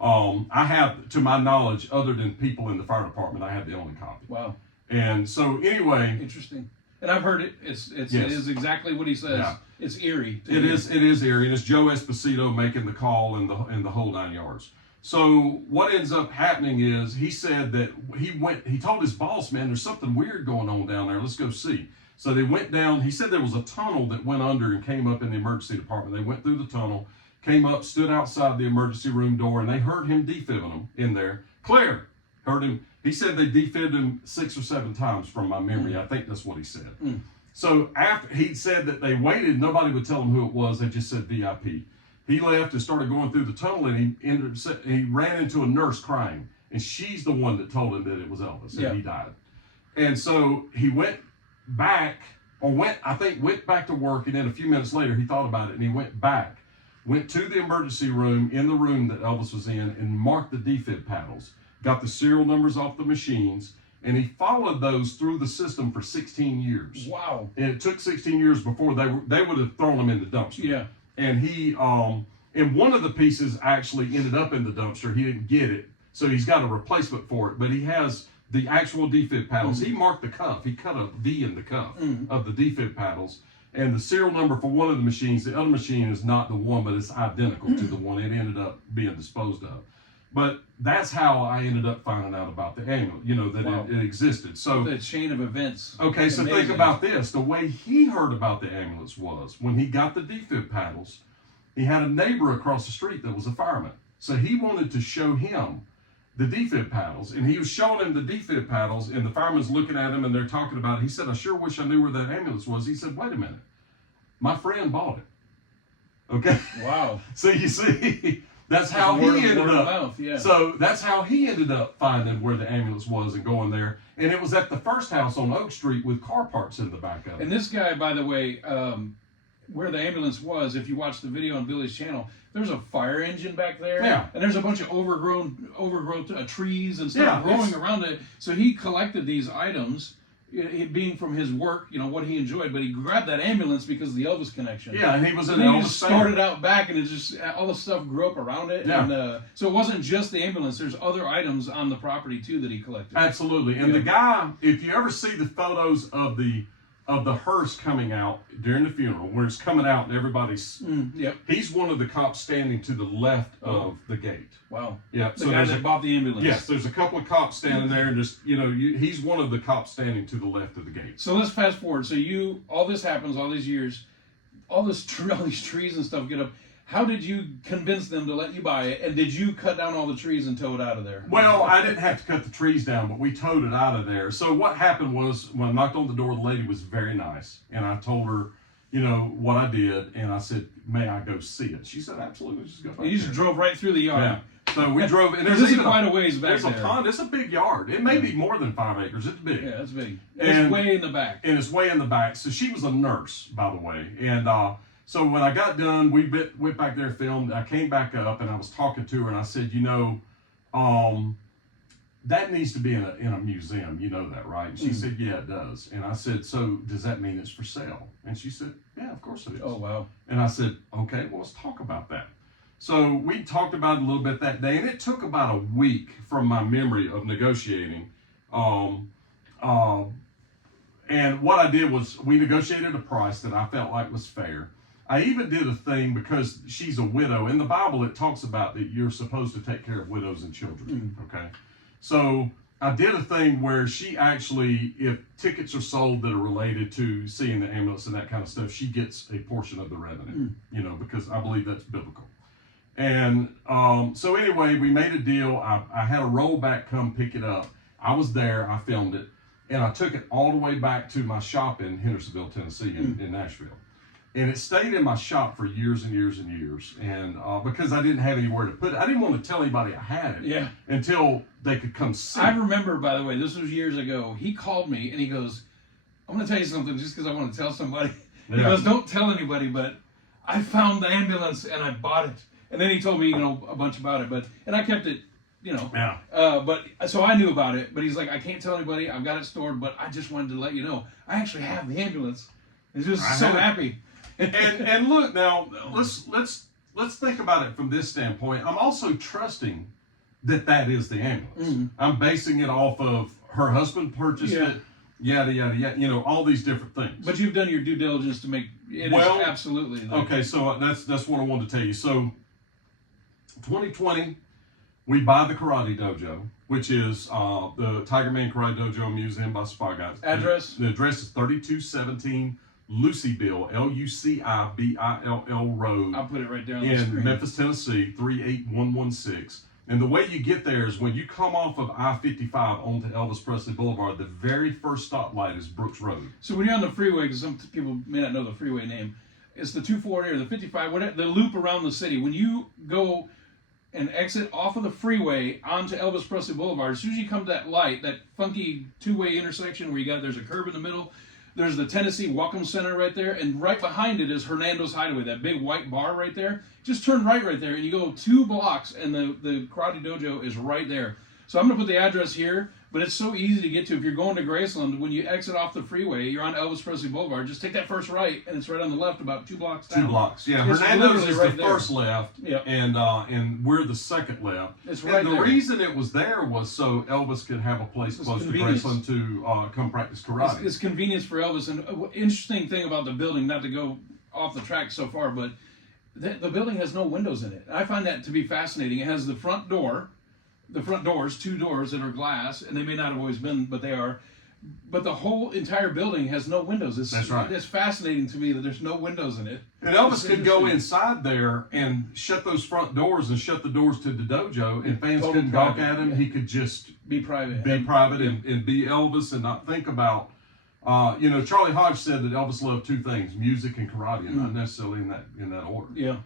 I have, to my knowledge, other than people in the fire department, I have the only copy. Wow. And so anyway. Interesting. And I've heard it. It is exactly what he says. Yeah. It's eerie. It is eerie, and it's Joe Esposito making the call in the whole 9 yards. So what ends up happening is he said that he told his boss, man, there's something weird going on down there. Let's go see. So they went down. He said there was a tunnel that went under and came up in the emergency department. They went through the tunnel, came up, stood outside the emergency room door, and they heard him defibbing them in there. Clear. Heard him. He said they defibbed him 6 or 7 times from my memory. I think that's what he said. So after he said that they waited, nobody would tell him who it was. They just said VIP. He left and started going through the tunnel, and he ran into a nurse crying, and she's the one that told him that it was Elvis, and he died. And so he went back, went back to work, and then a few minutes later he thought about it, and he went to the emergency room, in the room that Elvis was in, and marked the defib paddles, got the serial numbers off the machines, and he followed those through the system for 16 years. Wow. And it took 16 years before they would have thrown them in the dumpster. Yeah. And he, and one of the pieces actually ended up in the dumpster. He didn't get it, so he's got a replacement for it, but he has the actual defib paddles. He marked the cuff. He cut a V in the cuff of the defib paddles. And the serial number for one of the machines, the other machine is not the one, but it's identical to the one it ended up being disposed of. But that's how I ended up finding out about the amulet, that it existed. So the chain of events. Okay, so think about this. The way he heard about the amulets was when he got the defib paddles, he had a neighbor across the street that was a fireman. So he wanted to show him the defib paddles, and he was showing him the defib paddles, and the fireman's looking at him, and they're talking about it. He said, I sure wish I knew where that ambulance was. He said, wait a minute. My friend bought it. Okay? Wow. So you see, that's how he ended up. Mouth, yeah. So that's how he ended up finding where the ambulance was and going there. And it was at the first house on Oak Street with car parts in the back of it. And this guy, by the way, where the ambulance was, if you watch the video on Billy's channel, there's a fire engine back there. Yeah. And there's a bunch of overgrowth trees and stuff growing around it. So he collected these items, it being from his work, what he enjoyed, but he grabbed that ambulance because of the Elvis connection. Yeah, and he was an Elvis. Elvis He started out back, and it just all the stuff grew up around it. Yeah. And so it wasn't just the ambulance. There's other items on the property too that he collected. Absolutely. And the guy, if you ever see the photos of the hearse coming out during the funeral, where it's coming out and everybody's, he's one of the cops standing to the left of the gate. Wow. Yeah. The guy that bought the ambulance. Yes, there's a couple of cops standing there, and just, he's one of the cops standing to the left of the gate. So let's fast forward. So all this happens, all these years, all these trees and stuff get up. How did you convince them to let you buy it? And did you cut down all the trees and tow it out of there? Well, I didn't have to cut the trees down, but we towed it out of there. So what happened was, when I knocked on the door, the lady was very nice. And I told her, what I did. And I said, may I go see it? She said, absolutely. Just go back. You just drove right through the yard. Yeah. So we drove. And there's even quite a ways back there's there. There's a pond. It's a big yard. It may be more than 5 acres. It's big. Yeah, it's big. And it's way in the back. And it's way in the back. So she was a nurse, by the way. And so when I got done, we went back there, filmed. I came back up, and I was talking to her, and I said, that needs to be in a museum. You know that, right? And she said, yeah, it does. And I said, so does that mean it's for sale? And she said, yeah, of course it is. Oh, wow. And I said, okay, well, let's talk about that. So we talked about it a little bit that day, and it took about a week from my memory of negotiating. And what I did was, we negotiated a price that I felt like was fair. I even did a thing, because she's a widow. In the Bible, it talks about that you're supposed to take care of widows and children, okay? So I did a thing where she actually, if tickets are sold that are related to seeing the ambulance and that kind of stuff, she gets a portion of the revenue, because I believe that's biblical. And so anyway, we made a deal. I had a rollback come pick it up. I was there. I filmed it. And I took it all the way back to my shop in Hendersonville, Tennessee, in Nashville. And it stayed in my shop for years and years and years. And because I didn't have anywhere to put it, I didn't want to tell anybody I had it until they could come see it. I remember, by the way, this was years ago. He called me and he goes, I'm going to tell you something just because I want to tell somebody. Yeah. He goes, don't tell anybody, but I found the ambulance and I bought it. And then he told me, a bunch about it. And I kept it, but so I knew about it. But he's like, I can't tell anybody. I've got it stored, but I just wanted to let you know. I actually have the ambulance. He's just so happy. and look, now let's think about it from this standpoint. I'm also trusting that is the ambulance. I'm basing it off of her husband purchased it, yada yada yada. All these different things. But you've done your due diligence to make it. Is absolutely okay. So that's what I wanted to tell you. So 2020, we buy the karate dojo. which is the Tiger Man Karate Dojo Museum by Spy Guys. Address? The address is 3217 Luciville, Lucibill Road. I'll put it right there on the in screen. Memphis, Tennessee, 38116. And the way you get there is when you come off of I-55 onto Elvis Presley Boulevard, the very first stoplight is Brooks Road. So when you're on the freeway, because some people may not know the freeway name, it's the 240 or the 55, whatever, the loop around the city. When you go and exit off of the freeway onto Elvis Presley Boulevard, as soon as you come to that light, that funky two-way intersection where there's a curb in the middle, there's the Tennessee Welcome Center right there, and right behind it is Hernando's Hideaway, that big white bar right there. Just turn right there, and you go 2 blocks, and the Karate Dojo is right there. So I'm going to put the address here, but it's so easy to get to. If you're going to Graceland, when you exit off the freeway, you're on Elvis Presley Boulevard, just take that first right, and it's right on the left about 2 blocks down. 2 blocks, yeah. It's Hernando's is right the there. first left, Yep. and we're the second left. It's right and the there. reason it was there was so Elvis could have a place It's close to convenience. Graceland to come practice karate. It's convenience for Elvis. And interesting thing about the building, not to go off the track so far, but the building has no windows in it. I find that to be fascinating. It has the front doors, 2 doors that are glass, and they may not have always been, but they are. But the whole entire building has no windows. That's right. It's fascinating to me that there's no windows in it. And Elvis It's could go interesting. inside there and shut those front doors and shut the doors to the dojo, and fans Total couldn't gawk private, at him. yeah. He could just Be private. be private and be Elvis and not think about. Charlie Hodge said that Elvis loved 2 things: music and karate, and not necessarily in that order. Yeah.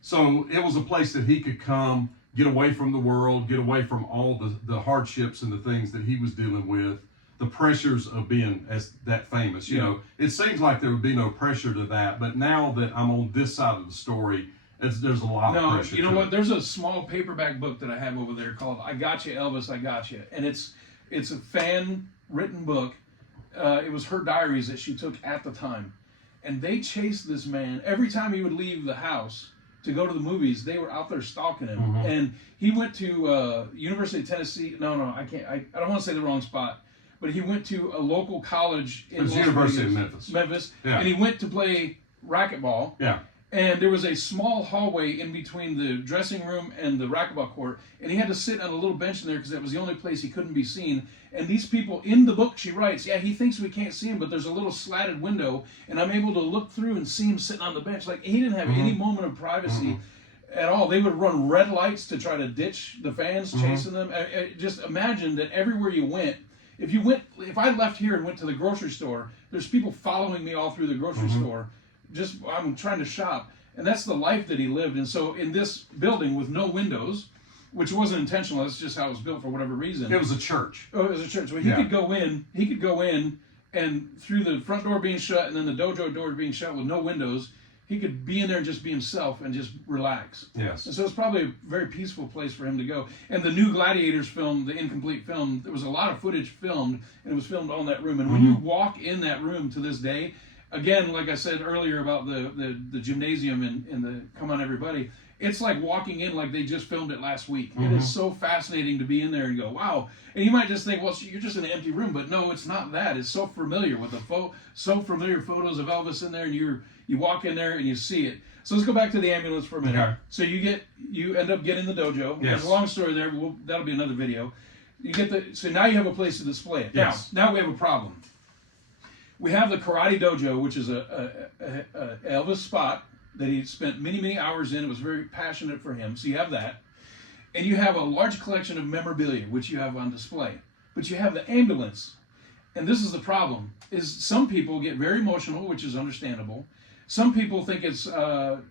So it was a place that he could come, get away from the world, get away from all the hardships and the things that he was dealing with, the pressures of being that famous. It seems like there would be no pressure to that, but now that I'm on this side of the story, there's a lot of pressure. You know what? There's a small paperback book that I have over there called "I Got You, Elvis, I Got You," and it's a fan-written book. It was her diaries that she took at the time, and they chased this man every time he would leave the house to go to the movies. They were out there stalking him, and he went to University of Tennessee. No, I can't. I don't want to say the wrong spot, but he went to a local college in It was Las University Vegas, of Memphis. Yeah. and he went to play racquetball. Yeah. And there was a small hallway in between the dressing room and the racquetball court, and he had to sit on a little bench in there because that was the only place he couldn't be seen. And these people, in the book she writes, he thinks we can't see him, but there's a little slatted window, and I'm able to look through and see him sitting on the bench. Like, he didn't have any moment of privacy at all. They would run red lights to try to ditch the fans chasing them. Just imagine that everywhere you went, if I left here and went to the grocery store, there's people following me all through the grocery store. I'm trying to shop, and that's the life that he lived. And so in this building with no windows, which wasn't intentional, that's just how it was built for whatever reason. It was a church. Oh, it was a church. Well, he could go in, and through the front door being shut, and then the dojo door being shut with no windows, he could be in there and just be himself and just relax. Yes. And so it's probably a very peaceful place for him to go. And the new Gladiators film, the incomplete film, there was a lot of footage filmed, and it was filmed all in that room. And when you walk in that room to this day, again, like I said earlier about the gymnasium and the Come On Everybody, it's like walking in like they just filmed it last week. It is so fascinating to be in there and go, wow. And you might just think, well, you're just in an empty room, but no, it's not that. It's so familiar with so familiar photos of Elvis in there, and you walk in there and you see it. So let's go back to the ambulance for a minute. Okay. So you end up getting the dojo. Yes. There's a long story there, but that'll be another video. So now you have a place to display it. Yes. Now we have a problem. We have the Karate Dojo, which is a Elvis spot that he spent many, many hours in. It was very passionate for him. So you have that. And you have a large collection of memorabilia, which you have on display. But you have the ambulance. And this is the problem, is some people get very emotional, which is understandable. Some people think it's a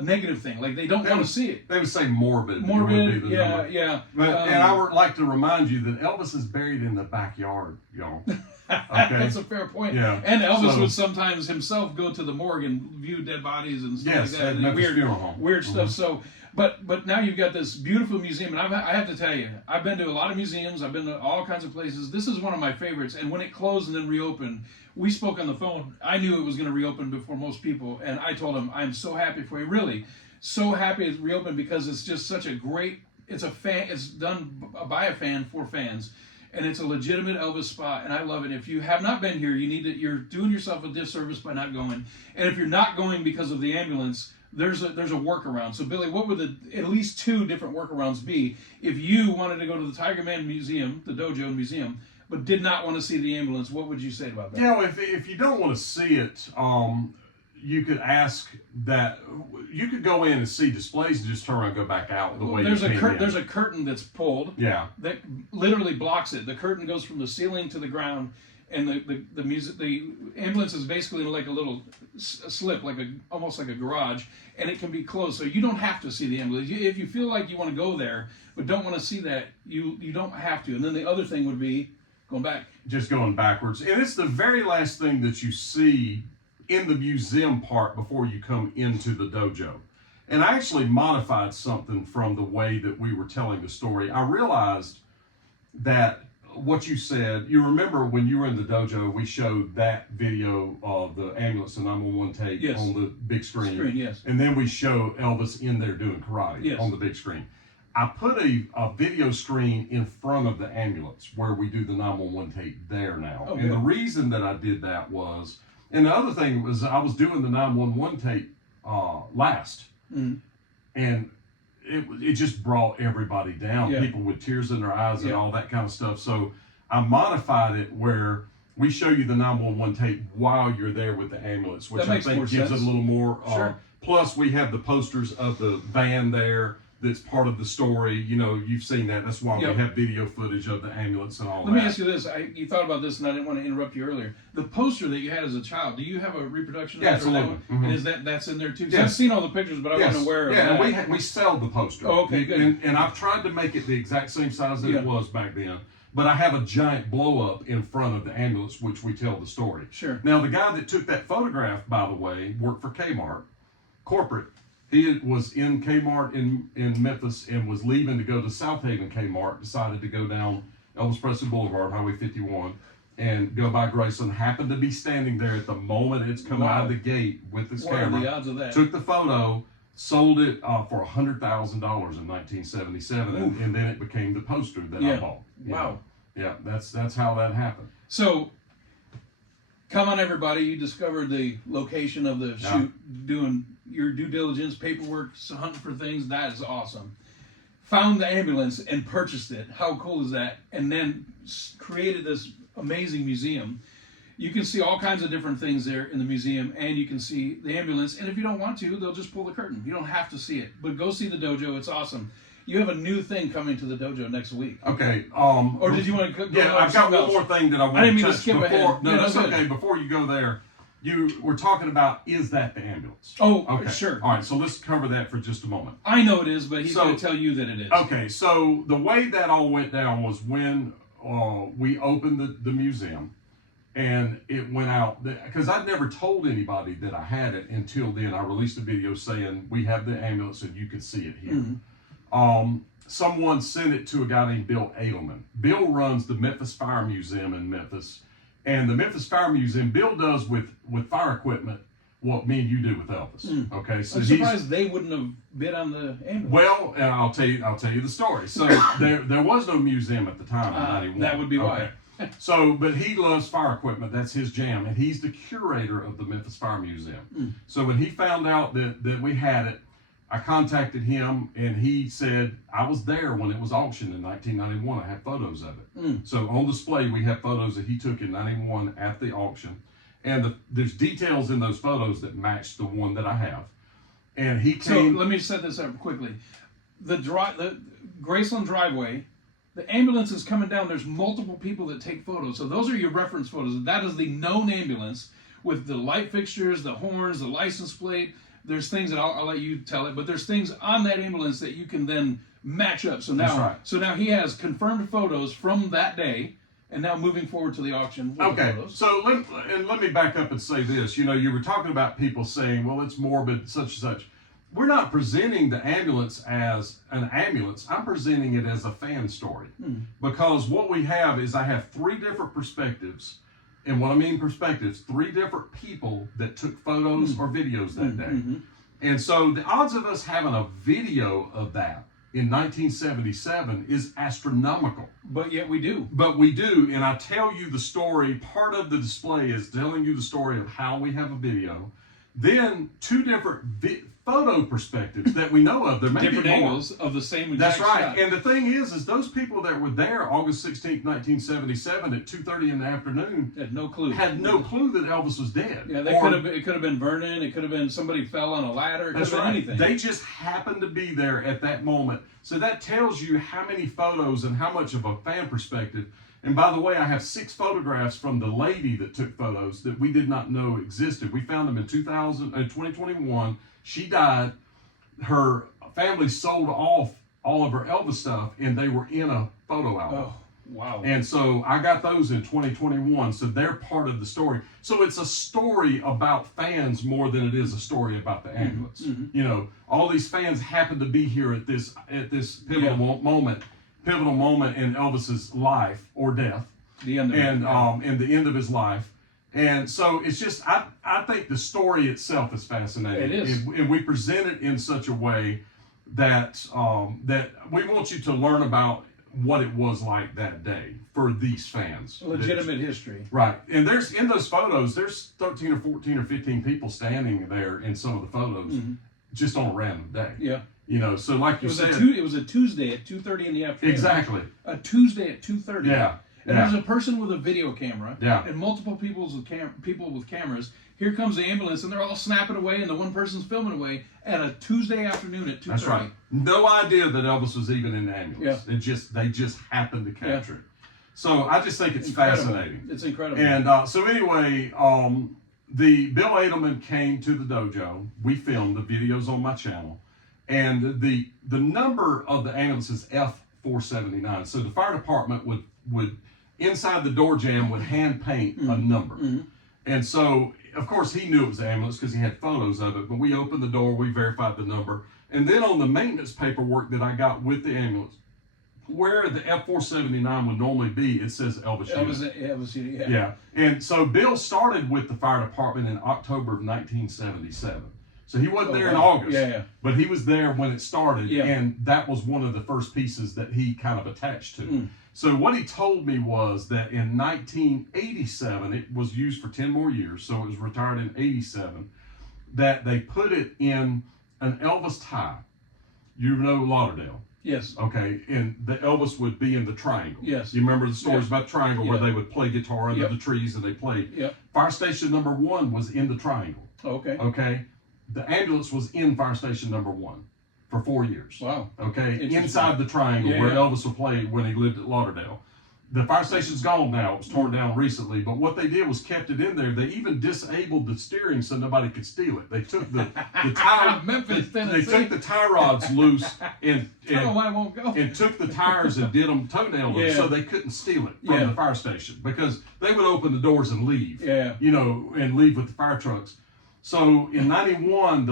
negative thing. Like, they don't want to see it. They would say morbid. Morbid, would be the yeah, number. yeah. And I would like to remind you that Elvis is buried in the backyard, y'all. Okay. That's a fair point. Yeah. And Elvis would sometimes himself go to the morgue and view dead bodies and stuff like that. at Memphis Funeral Home. Weird stuff. So, but now you've got this beautiful museum, and I have to tell you, I've been to a lot of museums. I've been to all kinds of places. This is one of my favorites. And when it closed and then reopened, we spoke on the phone. I knew it was going to reopen before most people, and I told him, I'm so happy for you. Really, so happy it's reopened because it's just such a great. It's done by a fan for fans. And it's a legitimate Elvis spot, and I love it. If you have not been here, you're doing yourself a disservice by not going. And if you're not going because of the ambulance, there's a workaround. So Billy, what would at least 2 different workarounds be if you wanted to go to the Tiger Man Museum, the Dojo Museum, but did not want to see the ambulance? What would you say about that? Yeah, well, if you don't want to see it, you could ask that. You could go in and see displays and just turn around and go back out the way there's you came in. There's a curtain that's pulled. Yeah. That literally blocks it. The curtain goes from the ceiling to the ground, and the ambulance is basically like a little slip, almost like a garage, and it can be closed, so you don't have to see the ambulance. If you feel like you want to go there but don't want to see that, you don't have to. And then the other thing would be going back. Just going backwards, and it's the very last thing that you see in the museum part before you come into the dojo. And I actually modified something from the way that we were telling the story. I realized that what you said, you remember when you were in the dojo, we showed that video of the ambulance and 911 tape on the big screen. Yes. And then we show Elvis in there doing karate on the big screen. I put a video screen in front of the ambulance where we do the 911 tape there now. Oh, and the reason that I did that was, and the other thing was, I was doing the 911 tape last. Mm. And it just brought everybody down. People with tears in their eyes and all that kind of stuff. So I modified it where we show you the 911 tape while you're there with the ambulance, which I think gives it a little more. Plus, we have the posters of the van there. That's part of the story. You know, you've seen that. That's why we have video footage of the ambulance and all that. Let me ask you this. You thought about this, and I didn't want to interrupt you earlier. The poster that you had as a child, do you have a reproduction of that? Absolutely. Mm-hmm. And that's in there too? Yes. I've seen all the pictures, but I wasn't aware of that. Yeah, we sell the poster. Oh, okay, good. And I've tried to make it the exact same size that it was back then. But I have a giant blow-up in front of the ambulance, which we tell the story. Sure. Now, the guy that took that photograph, by the way, worked for Kmart, corporate. He was in Kmart in Memphis and was leaving to go to South Haven Kmart, decided to go down Elvis Presley Boulevard, Highway 51, and go by Graceland. Happened to be standing there at the moment it's coming out of the gate with his camera. What are the odds of that? Took the photo, sold it for $100,000 in 1977, and then it became the poster that I bought. Wow. Yeah, that's how that happened. So, come on, everybody! You discovered the location of the shoot, doing your due diligence, paperwork, hunting for things. That is awesome. Found the ambulance and purchased it. How cool is that? And then created this amazing museum. You can see all kinds of different things there in the museum, and you can see the ambulance. And if you don't want to, they'll just pull the curtain. You don't have to see it, but go see the dojo. It's awesome. You have a new thing coming to the dojo next week. Okay. Or did you want to go? Yeah, I've got one more thing that I want to touch skip before. ahead. No, that's okay. Before you go there, you were talking about, is that the ambulance? Oh, okay. Sure. All right, so let's cover that for just a moment. I know it is, but he's going to tell you that it is. Okay, so the way that all went down was when we opened the museum, and it went out, because I'd never told anybody that I had it until then. I released a video saying, we have the ambulance and you can see it here. Mm-hmm. Someone sent it to a guy named Bill Edelman. Bill runs the Memphis Fire Museum in Memphis. And the Memphis Fire Museum, Bill does with fire equipment what me and you do with Elvis. Okay, so I'm surprised they wouldn't have bid on the ambulance. Well, I'll tell you the story. So there was no museum at the time in '91. That would be why. So, but he loves fire equipment. That's his jam, and he's the curator of the Memphis Fire Museum. So when he found out that we had it, I contacted him, and he said, I was there when it was auctioned in 1991. I have photos of it. So on display, we have photos that he took in '91 at the auction. And there's details in those photos that match the one that I have. And he came... So let me set this up quickly. The Graceland driveway, the ambulance is coming down. There's multiple people that take photos. So those are your reference photos. That is the known ambulance with the light fixtures, the horns, the license plate. There's things that I'll let you tell it, but there's things on that ambulance that you can then match up. So now, so now he has confirmed photos from that day, and now moving forward to the auction. Okay, so let me back up and say this. You know, you were talking about people saying, well, it's morbid, such and such. We're not presenting the ambulance as an ambulance. I'm presenting it as a fan story. Because what we have is I have 3 different perspectives. And what I mean perspectives, 3 different people that took photos or videos that day. And so the odds of us having a video of that in 1977 is astronomical. But yet we do. But we do, and I tell you the story. Part of the display is telling you the story of how we have a video. then two different photo perspectives that we know of. There may different be more angles of the same exact That's right. shot. And the thing is those people that were there August 16th, 1977 at 2:30 in the afternoon had no clue. Had no clue that Elvis was dead. Yeah, it could have been Vernon. It could have been somebody fell on a ladder. It could have been anything. They just happened to be there at that moment. So that tells you how many photos and how much of a fan perspective. And by the way, I have 6 photographs from the lady that took photos that we did not know existed. We found them in 2021. She died. Her family sold off all of her Elvis stuff, and they were in a photo album. Oh, wow. And so I got those in 2021, so they're part of the story. So it's a story about fans more than it is a story about the ambulance. Mm-hmm. You know, all these fans happen to be here at this pivotal moment in Elvis's life or death, the end of and the end of his life. And so it's just, I think the story itself is fascinating. It is. And we present it in such a way that that we want you to learn about what it was like that day for these fans. Legitimate history. Right. And there's, in those photos, there's 13 or 14 or 15 people standing there in some of the photos just on a random day. Yeah. You know, so like you said. It was a Tuesday at 2:30 in the afternoon. Exactly. A Tuesday at 2:30. Yeah. And there's a person with a video camera, Yeah. and multiple people with cameras. Here comes the ambulance, and they're all snapping away, and the one person's filming away at a Tuesday afternoon at 2:30. That's right. No idea that Elvis was even in the ambulance. Yeah. They just happened to capture it. So I just think it's Incredible. fascinating. It's incredible. And so anyway, the Bill Edelman came to the dojo. We filmed the videos on my channel, and the number of the ambulance is F479. So the fire department would inside the door jamb would hand paint a number. And so, of course, he knew it was an ambulance because he had photos of it, but we opened the door, we verified the number. And then on the maintenance paperwork that I got with the ambulance, where the F479 would normally be, it says Elvis Unit. Elvis Unit, Yeah. And so Bill started with the fire department in October of 1977. So he wasn't there in August, but he was there when it started, and that was one of the first pieces that he kind of attached to. So what he told me was that in 1987, it was used for 10 more years, so it was retired in 87, that they put it in an Elvis tie. You know Lauderdale. Yes. Okay, and the Elvis would be in the triangle. Yes. You remember the stories about the triangle where they would play guitar under the trees and they played. Yep. Fire station number 1 was in the triangle. Okay. Okay. The ambulance was in fire station number 1 for 4 years. Wow. Okay. Inside the triangle where Elvis would play when he lived at Lauderdale. The fire station's gone now. It was torn down recently. But what they did was kept it in there. They even disabled the steering so nobody could steal it. They took the tire. Memphis, They took the tie rods loose and won't go. and took the tires and did them toenailed so they couldn't steal it from the fire station because they would open the doors and leave. You know, and leave with the fire trucks. So in 91,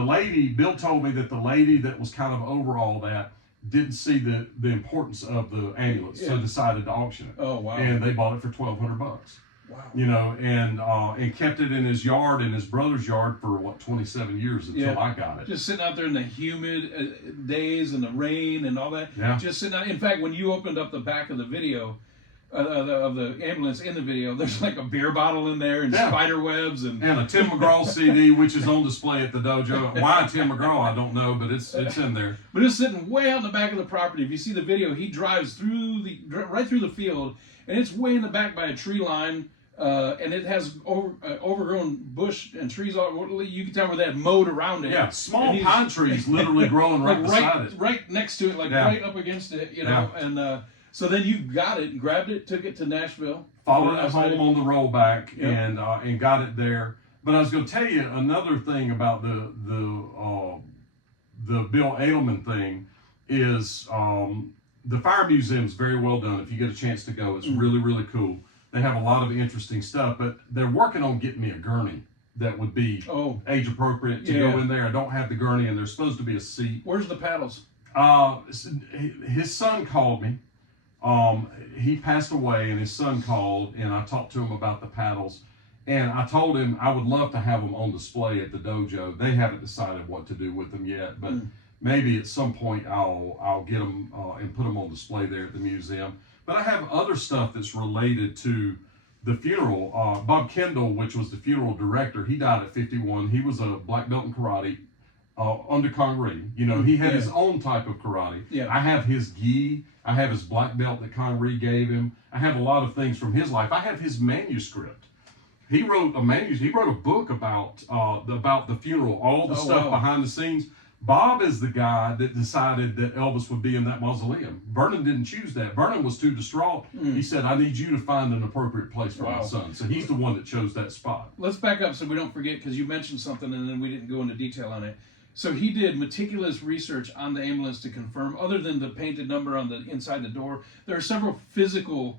Bill told me that the lady that was kind of over all that didn't see the importance of the ambulance, so decided to auction it. Oh, wow. And they bought it for $1,200. Wow. You know, and kept it in his yard, in his brother's yard for 27 years until I got it. Just sitting out there in the humid days and the rain and all that. Yeah. Just sitting out. In fact, when you opened up the back of the video, of the ambulance in the video, there's like a beer bottle in there and spider webs and a Tim McGraw CD, which is on display at the dojo. Why Tim McGraw, I don't know, but it's in there. But it's sitting way out in the back of the property. If you see the video, he drives right through the field, and it's way in the back by a tree line, and it has overgrown bush and trees all. You can tell where they had mowed around it. Yeah, small pine trees literally growing right beside it, right next to it, right up against it. You know, and. So then you got it, grabbed it, took it to Nashville. Followed it home on the rollback and got it there. But I was going to tell you another thing about the Bill Edelman thing is the Fire Museum is very well done. If you get a chance to go, it's really, really cool. They have a lot of interesting stuff, but they're working on getting me a gurney that would be age appropriate to go in there. I don't have the gurney, and there's supposed to be a seat. Where's the paddles? His son called me. He passed away, and his son called, and I talked to him about the paddles, and I told him I would love to have them on display at the dojo. They haven't decided what to do with them yet, but maybe at some point I'll get them and put them on display there at the museum. But I have other stuff that's related to the funeral, Bob Kendall, which was the funeral director, he died at 51. He was a black belt in karate under Kong Ree. You know, he had his own type of karate. Yeah. I have his gi. I have his black belt that Kong Ree gave him. I have a lot of things from his life. I have his manuscript. He wrote a manuscript. He wrote a book about the funeral, all the stuff behind the scenes. Bob is the guy that decided that Elvis would be in that mausoleum. Vernon didn't choose that. Vernon was too distraught. He said, I need you to find an appropriate place for my son. So he's the one that chose that spot. Let's back up so we don't forget, because you mentioned something and then we didn't go into detail on it. So he did meticulous research on the ambulance to confirm, other than the painted number on the inside the door, there are several physical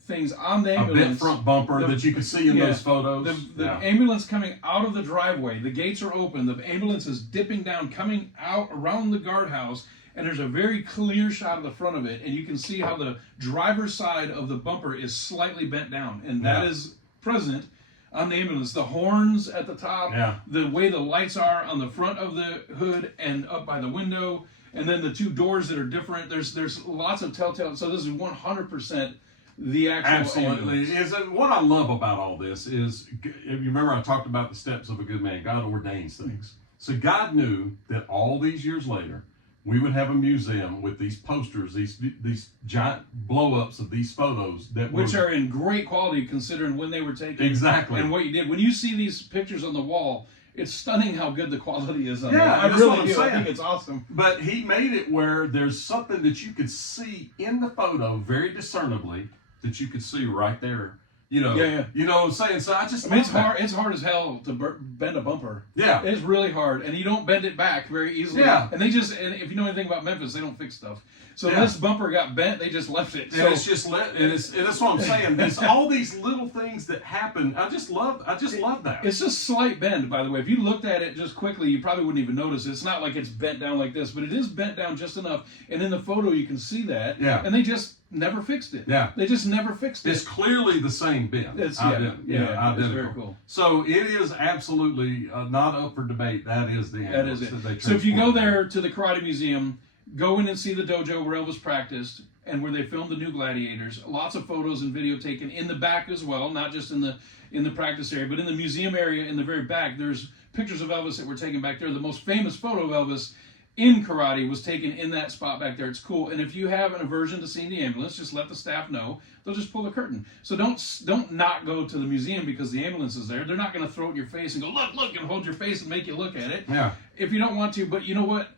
things on the ambulance. A bent front bumper that you could see in those photos. The ambulance coming out of the driveway, the gates are open, the ambulance is dipping down, coming out around the guardhouse, and there's a very clear shot of the front of it, and you can see how the driver's side of the bumper is slightly bent down, and that is present on the ambulance. The horns at the top, the way the lights are on the front of the hood and up by the window, and then the two doors that are different. There's lots of telltale. So this is 100% the actual ambulance. And what I love about all this is, if you remember, I talked about the steps of a good man. God ordains things. So God knew that all these years later, we would have a museum with these posters, these giant blow-ups of these photos which are in great quality considering when they were taken. Exactly. And what you did. When you see these pictures on the wall, it's stunning how good the quality is on them. I think it's awesome. But he made it where there's something that you could see in the photo very discernibly that you could see right there. You know, you know what I'm saying? So it's hard. It's hard as hell to bend a bumper. Yeah, it's really hard, and you don't bend it back very easily. Yeah, and if you know anything about Memphis, they don't fix stuff. So this bumper got bent, they just left it. And it's just and that's what I'm saying. There's all these little things that happen. I just love that. It's just slight bend, by the way. If you looked at it just quickly, you probably wouldn't even notice it. It's not like it's bent down like this, but it is bent down just enough. And in the photo, you can see that. Yeah. And they just never fixed it. Yeah. They just never fixed it. It's clearly the same bend. It's identical. It's very cool. So it is absolutely not up for debate. That is the ambulance. That is it. So if you go there to the Karate Museum, go in and see the dojo where Elvis practiced and where they filmed the new gladiators. Lots of photos and video taken in the back as well, not just in the practice area, but in the museum area in the very back. There's pictures of Elvis that were taken back there. The most famous photo of Elvis in karate was taken in that spot back there. It's cool. And if you have an aversion to seeing the ambulance, just let the staff know. They'll just pull the curtain. So don't not go to the museum because the ambulance is there. They're not going to throw it in your face and go, look, and hold your face and make you look at it. Yeah. If you don't want to, but you know what?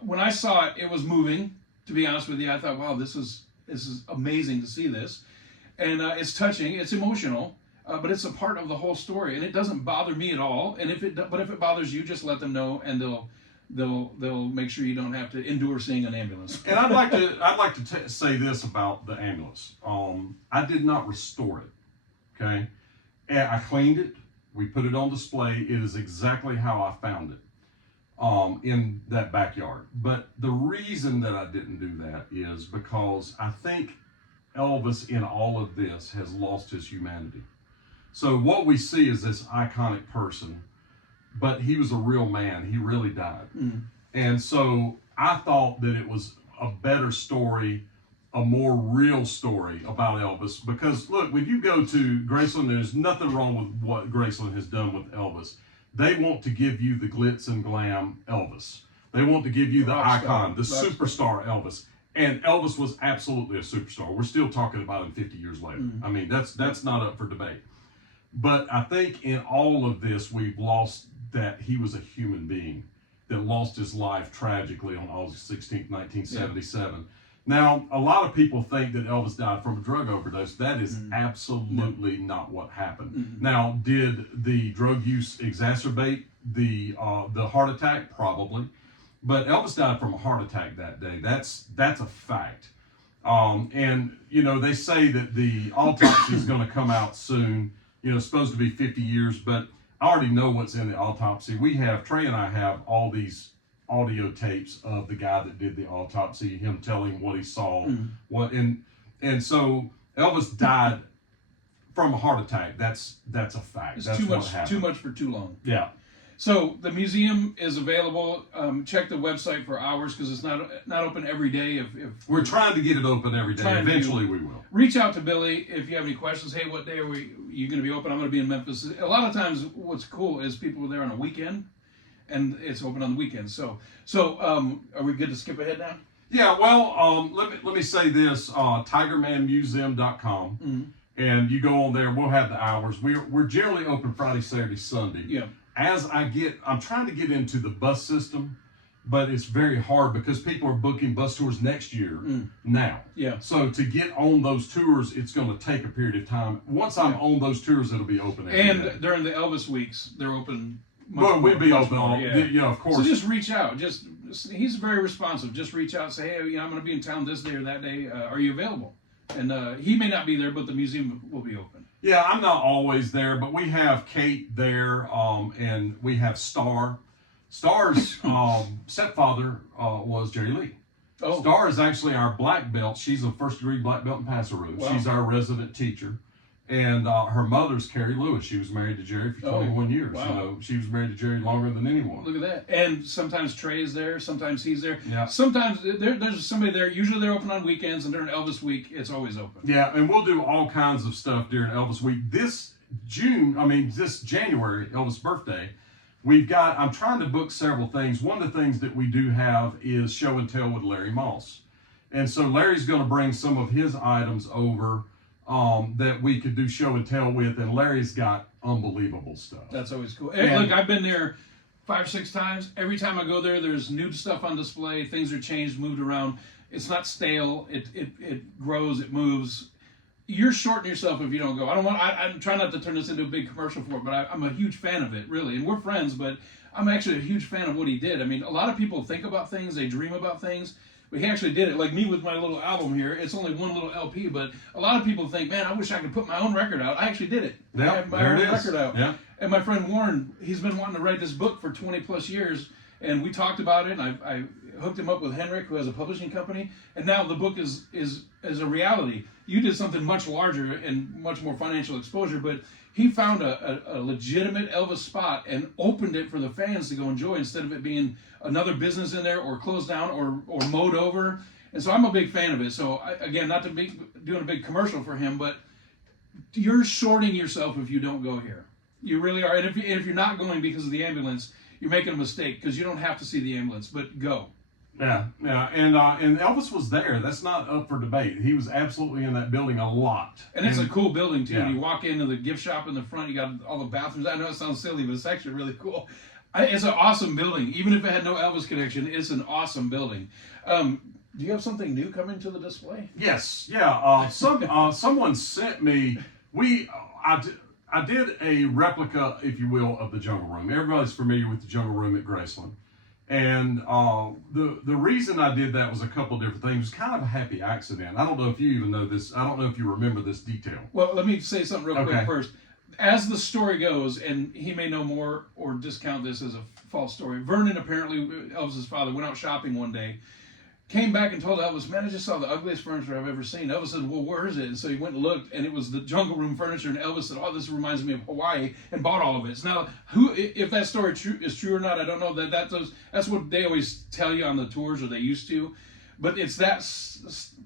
When I saw it, it was moving. To be honest with you, I thought, wow, this is amazing to see this, and it's touching, it's emotional, but it's a part of the whole story, and it doesn't bother me at all. And if it bothers you, just let them know, and they'll make sure you don't have to endure seeing an ambulance. And I'd like to say this about the ambulance. I did not restore it. Okay, and I cleaned it. We put it on display. It is exactly how I found it. In that backyard. But the reason that I didn't do that is because I think Elvis in all of this has lost his humanity. So what we see is this iconic person, but he was a real man. He really died. And so I thought that it was a better story, a more real story about Elvis, because look, when you go to Graceland, there's nothing wrong with what Graceland has done with Elvis. They want to give you the glitz and glam Elvis. They want to give you the icon, the superstar Elvis. And Elvis was absolutely a superstar. We're still talking about him 50 years later. I mean, that's not up for debate. But I think in all of this, we've lost that he was a human being that lost his life tragically on August 16th, 1977. Now, a lot of people think that Elvis died from a drug overdose. That is absolutely not what happened. Now, did the drug use exacerbate the heart attack? Probably. But Elvis died from a heart attack that day. That's a fact. And, you know, they say that the autopsy is going to come out soon. You know, it's supposed to be 50 years, but I already know what's in the autopsy. Trey and I have all these audio tapes of the guy that did the autopsy, him telling what he saw, and so Elvis died from a heart attack. That's a fact. It's that's too much for too long. Yeah. So the museum is available. Check the website for hours because it's not open every day. If We're trying to get it open every day. Eventually we will. Reach out to Billy if you have any questions. Hey, what day are you going to be open? I'm going to be in Memphis. A lot of times what's cool is people are there on a weekend and it's open on the weekends. So are we good to skip ahead now? Yeah, well, let me say this, tigermanmuseum.com. Mm-hmm. And you go on there, we'll have the hours. We're generally open Friday, Saturday, Sunday. Yeah. I'm trying to get into the bus system, but it's very hard because people are booking bus tours next year now. Yeah. So to get on those tours, it's going to take a period of time. Once I'm on those tours, it'll be open every day. During the Elvis weeks, they're open. We'll be open all. Yeah, of course. So just reach out. He's very responsive. Just reach out. Say, hey, I'm going to be in town this day or that day. Are you available? And he may not be there, but the museum will be open. Yeah, I'm not always there, but we have Kate there, and we have Star. Star's stepfather was Jerry Lee. Oh. Star is actually our black belt. She's a first-degree black belt in Passaroon. Wow. She's our resident teacher. And her mother's Carrie Lewis. She was married to Jerry for 21 years. Wow. So she was married to Jerry longer than anyone. Look at that. And sometimes Trey is there. Sometimes he's there. Yeah. Sometimes there's somebody there. Usually they're open on weekends, and during Elvis week, it's always open. Yeah, and we'll do all kinds of stuff during Elvis week. This January, Elvis' birthday, I'm trying to book several things. One of the things that we do have is show and tell with Larry Moss. And so Larry's going to bring some of his items over that we could do show and tell with, and Larry's got unbelievable stuff. That's always cool. And look, I've been there 5-6 times. Every time I go there, there's new stuff on display. Things are changed, moved around. It's not stale. It grows. It moves. You're shorting yourself if you don't go. I'm trying not to turn this into a big commercial for it, but I'm a huge fan of it, really. And we're friends, but I'm actually a huge fan of what he did. I mean, a lot of people think about things, they dream about things, but he actually did it. Like me with my little album here, it's only one little LP, but a lot of people think, man, I wish I could put my own record out. I actually did it. Yeah, I have my own record out. Yeah. And my friend Warren, he's been wanting to write this book for 20 plus years, and we talked about it, and I hooked him up with Henrik, who has a publishing company, and now the book is a reality. You did something much larger and much more financial exposure, but he found a legitimate Elvis spot and opened it for the fans to go enjoy instead of it being another business in there or closed down or mowed over. And so I'm a big fan of it. So again, not to be doing a big commercial for him, but you're shorting yourself if you don't go here. You really are. And if you're not going because of the ambulance, you're making a mistake because you don't have to see the ambulance, but go. Yeah, and Elvis was there. That's not up for debate. He was absolutely in that building a lot. And it's a cool building, too. Yeah. You walk into the gift shop in the front, you got all the bathrooms. I know it sounds silly, but it's actually really cool. It's an awesome building. Even if it had no Elvis connection, it's an awesome building. Do you have something new coming to the display? Yes, yeah. Someone sent me, I did a replica, if you will, of the Jungle Room. Everybody's familiar with the Jungle Room at Graceland. And the reason I did that was a couple different things. It was kind of a happy accident. I don't know if you even know this. I don't know if you remember this detail. Well, let me say something real quick first. As the story goes, and he may know more or discount this as a false story, Vernon, apparently Elvis's father, went out shopping one day, came back and told Elvis, man, I just saw the ugliest furniture I've ever seen. Elvis said, well, where is it? And so he went and looked, and it was the Jungle Room furniture, and Elvis said, oh, this reminds me of Hawaii, and bought all of it. So now, if that story is true or not, I don't know. That's what they always tell you on the tours, or they used to. But it's that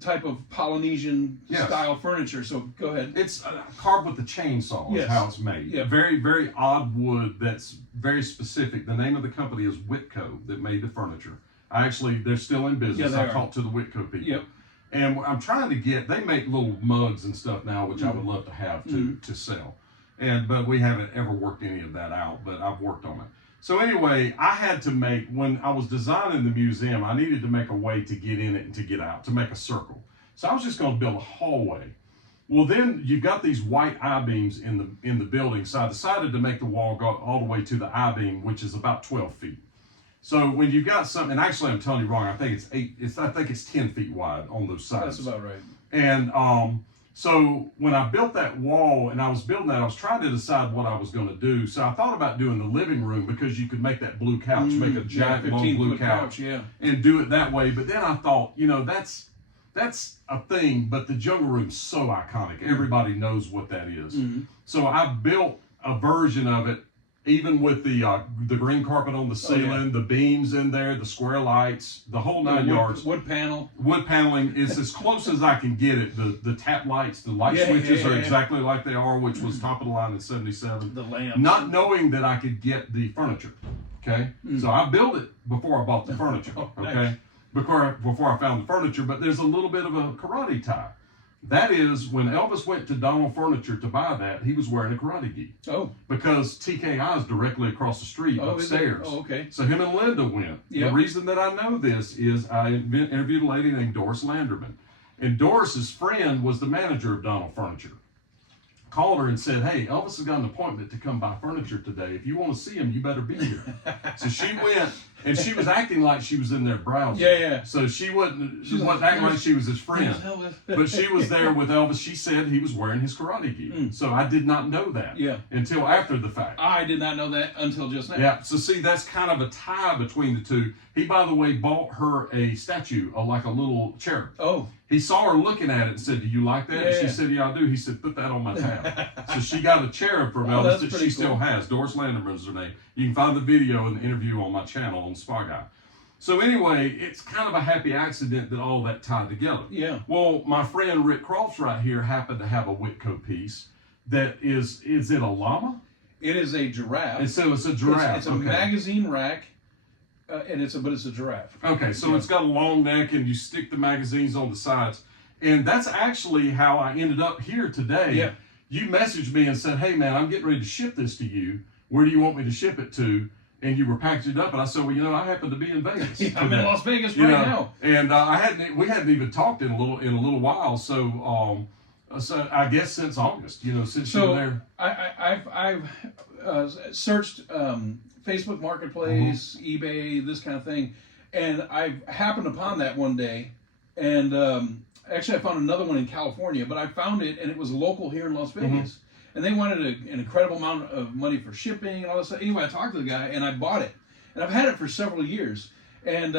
type of Polynesian style furniture, so go ahead. It's carved with a chainsaw is how it's made. Yeah. Very, very odd wood that's very specific. The name of the company is Whitco that made the furniture. They're still in business. I talked to the Whitco people. Yep. And I'm trying to they make little mugs and stuff now, which I would love to have to sell. But we haven't ever worked any of that out, but I've worked on it. So anyway, I had to when I was designing the museum, I needed to make a way to get in it and to get out, to make a circle. So I was just going to build a hallway. Well, then you've got these white I-beams in the building, so I decided to make the wall go all the way to the I-beam, which is about 12 feet. So when you've got something, and actually I'm telling you wrong, I think it's 10 feet wide on those sides. That's about right. And so when I built that wall and I was building that, I was trying to decide what I was going to do. So I thought about doing the living room because you could make that blue couch, make a giant long blue couch, and do it that way. But then I thought, that's a thing, but the Jungle Room's so iconic. Everybody knows what that is. So I built a version of it even with the green carpet on the ceiling, the beams in there, the square lights, the whole 9 yards. Wood panel. Wood paneling is as close as I can get it. The tap lights, the light switches are exactly like they are, which was top of the line in '77. The lamps. Not knowing that I could get the furniture. Okay, so I built it before I bought the furniture. Okay, Nice. before I found the furniture, but there's a little bit of a karate tie. That is, when Elvis went to Donald Furniture to buy that, he was wearing a karate gi. Oh. Because TKI is directly across the street upstairs. Oh, okay. So him and Linda went. Yep. The reason that I know this is I interviewed a lady named Doris Landerman. And Doris's friend was the manager of Donald Furniture. Called her and said, hey, Elvis has got an appointment to come buy furniture today. If you want to see him, you better be here. So she went, and she was acting like she was in there browsing. Yeah. So she wasn't acting like she was his friend. But she was there with Elvis. She said he was wearing his karate gi. So I did not know that until after the fact. I did not know that until just now. Yeah, so see, that's kind of a tie between the two. He, by the way, bought her a statue, like a little cherub. Oh. He saw her looking at it and said, do you like that? And she said, yeah, I do. He said, put that on my tab. So she got a cherub from Elvis that she still has. Doris Landerman is her name. You can find the video and the interview on my channel on Spa Guy. So anyway, it's kind of a happy accident that all that tied together. Yeah. Well, my friend Rick Crofts right here happened to have a Whitco piece that is it a llama? It is a giraffe. And so it's a giraffe. It's a magazine rack. And it's a giraffe. Okay, so it's got a long neck, and you stick the magazines on the sides, and that's actually how I ended up here today. Yeah. You messaged me and said, "Hey man, I'm getting ready to ship this to you. Where do you want me to ship it to?" And you were packaging it up, and I said, "Well, I happen to be in Vegas. I'm in Las Vegas right now." And we hadn't even talked in a little while. So I guess since August, since you were there. I've searched Facebook Marketplace, eBay, this kind of thing, and I happened upon that one day, and actually I found another one in California, but I found it, and it was local here in Las Vegas, and they wanted an incredible amount of money for shipping and all this stuff. Anyway, I talked to the guy, and I bought it, and I've had it for several years, and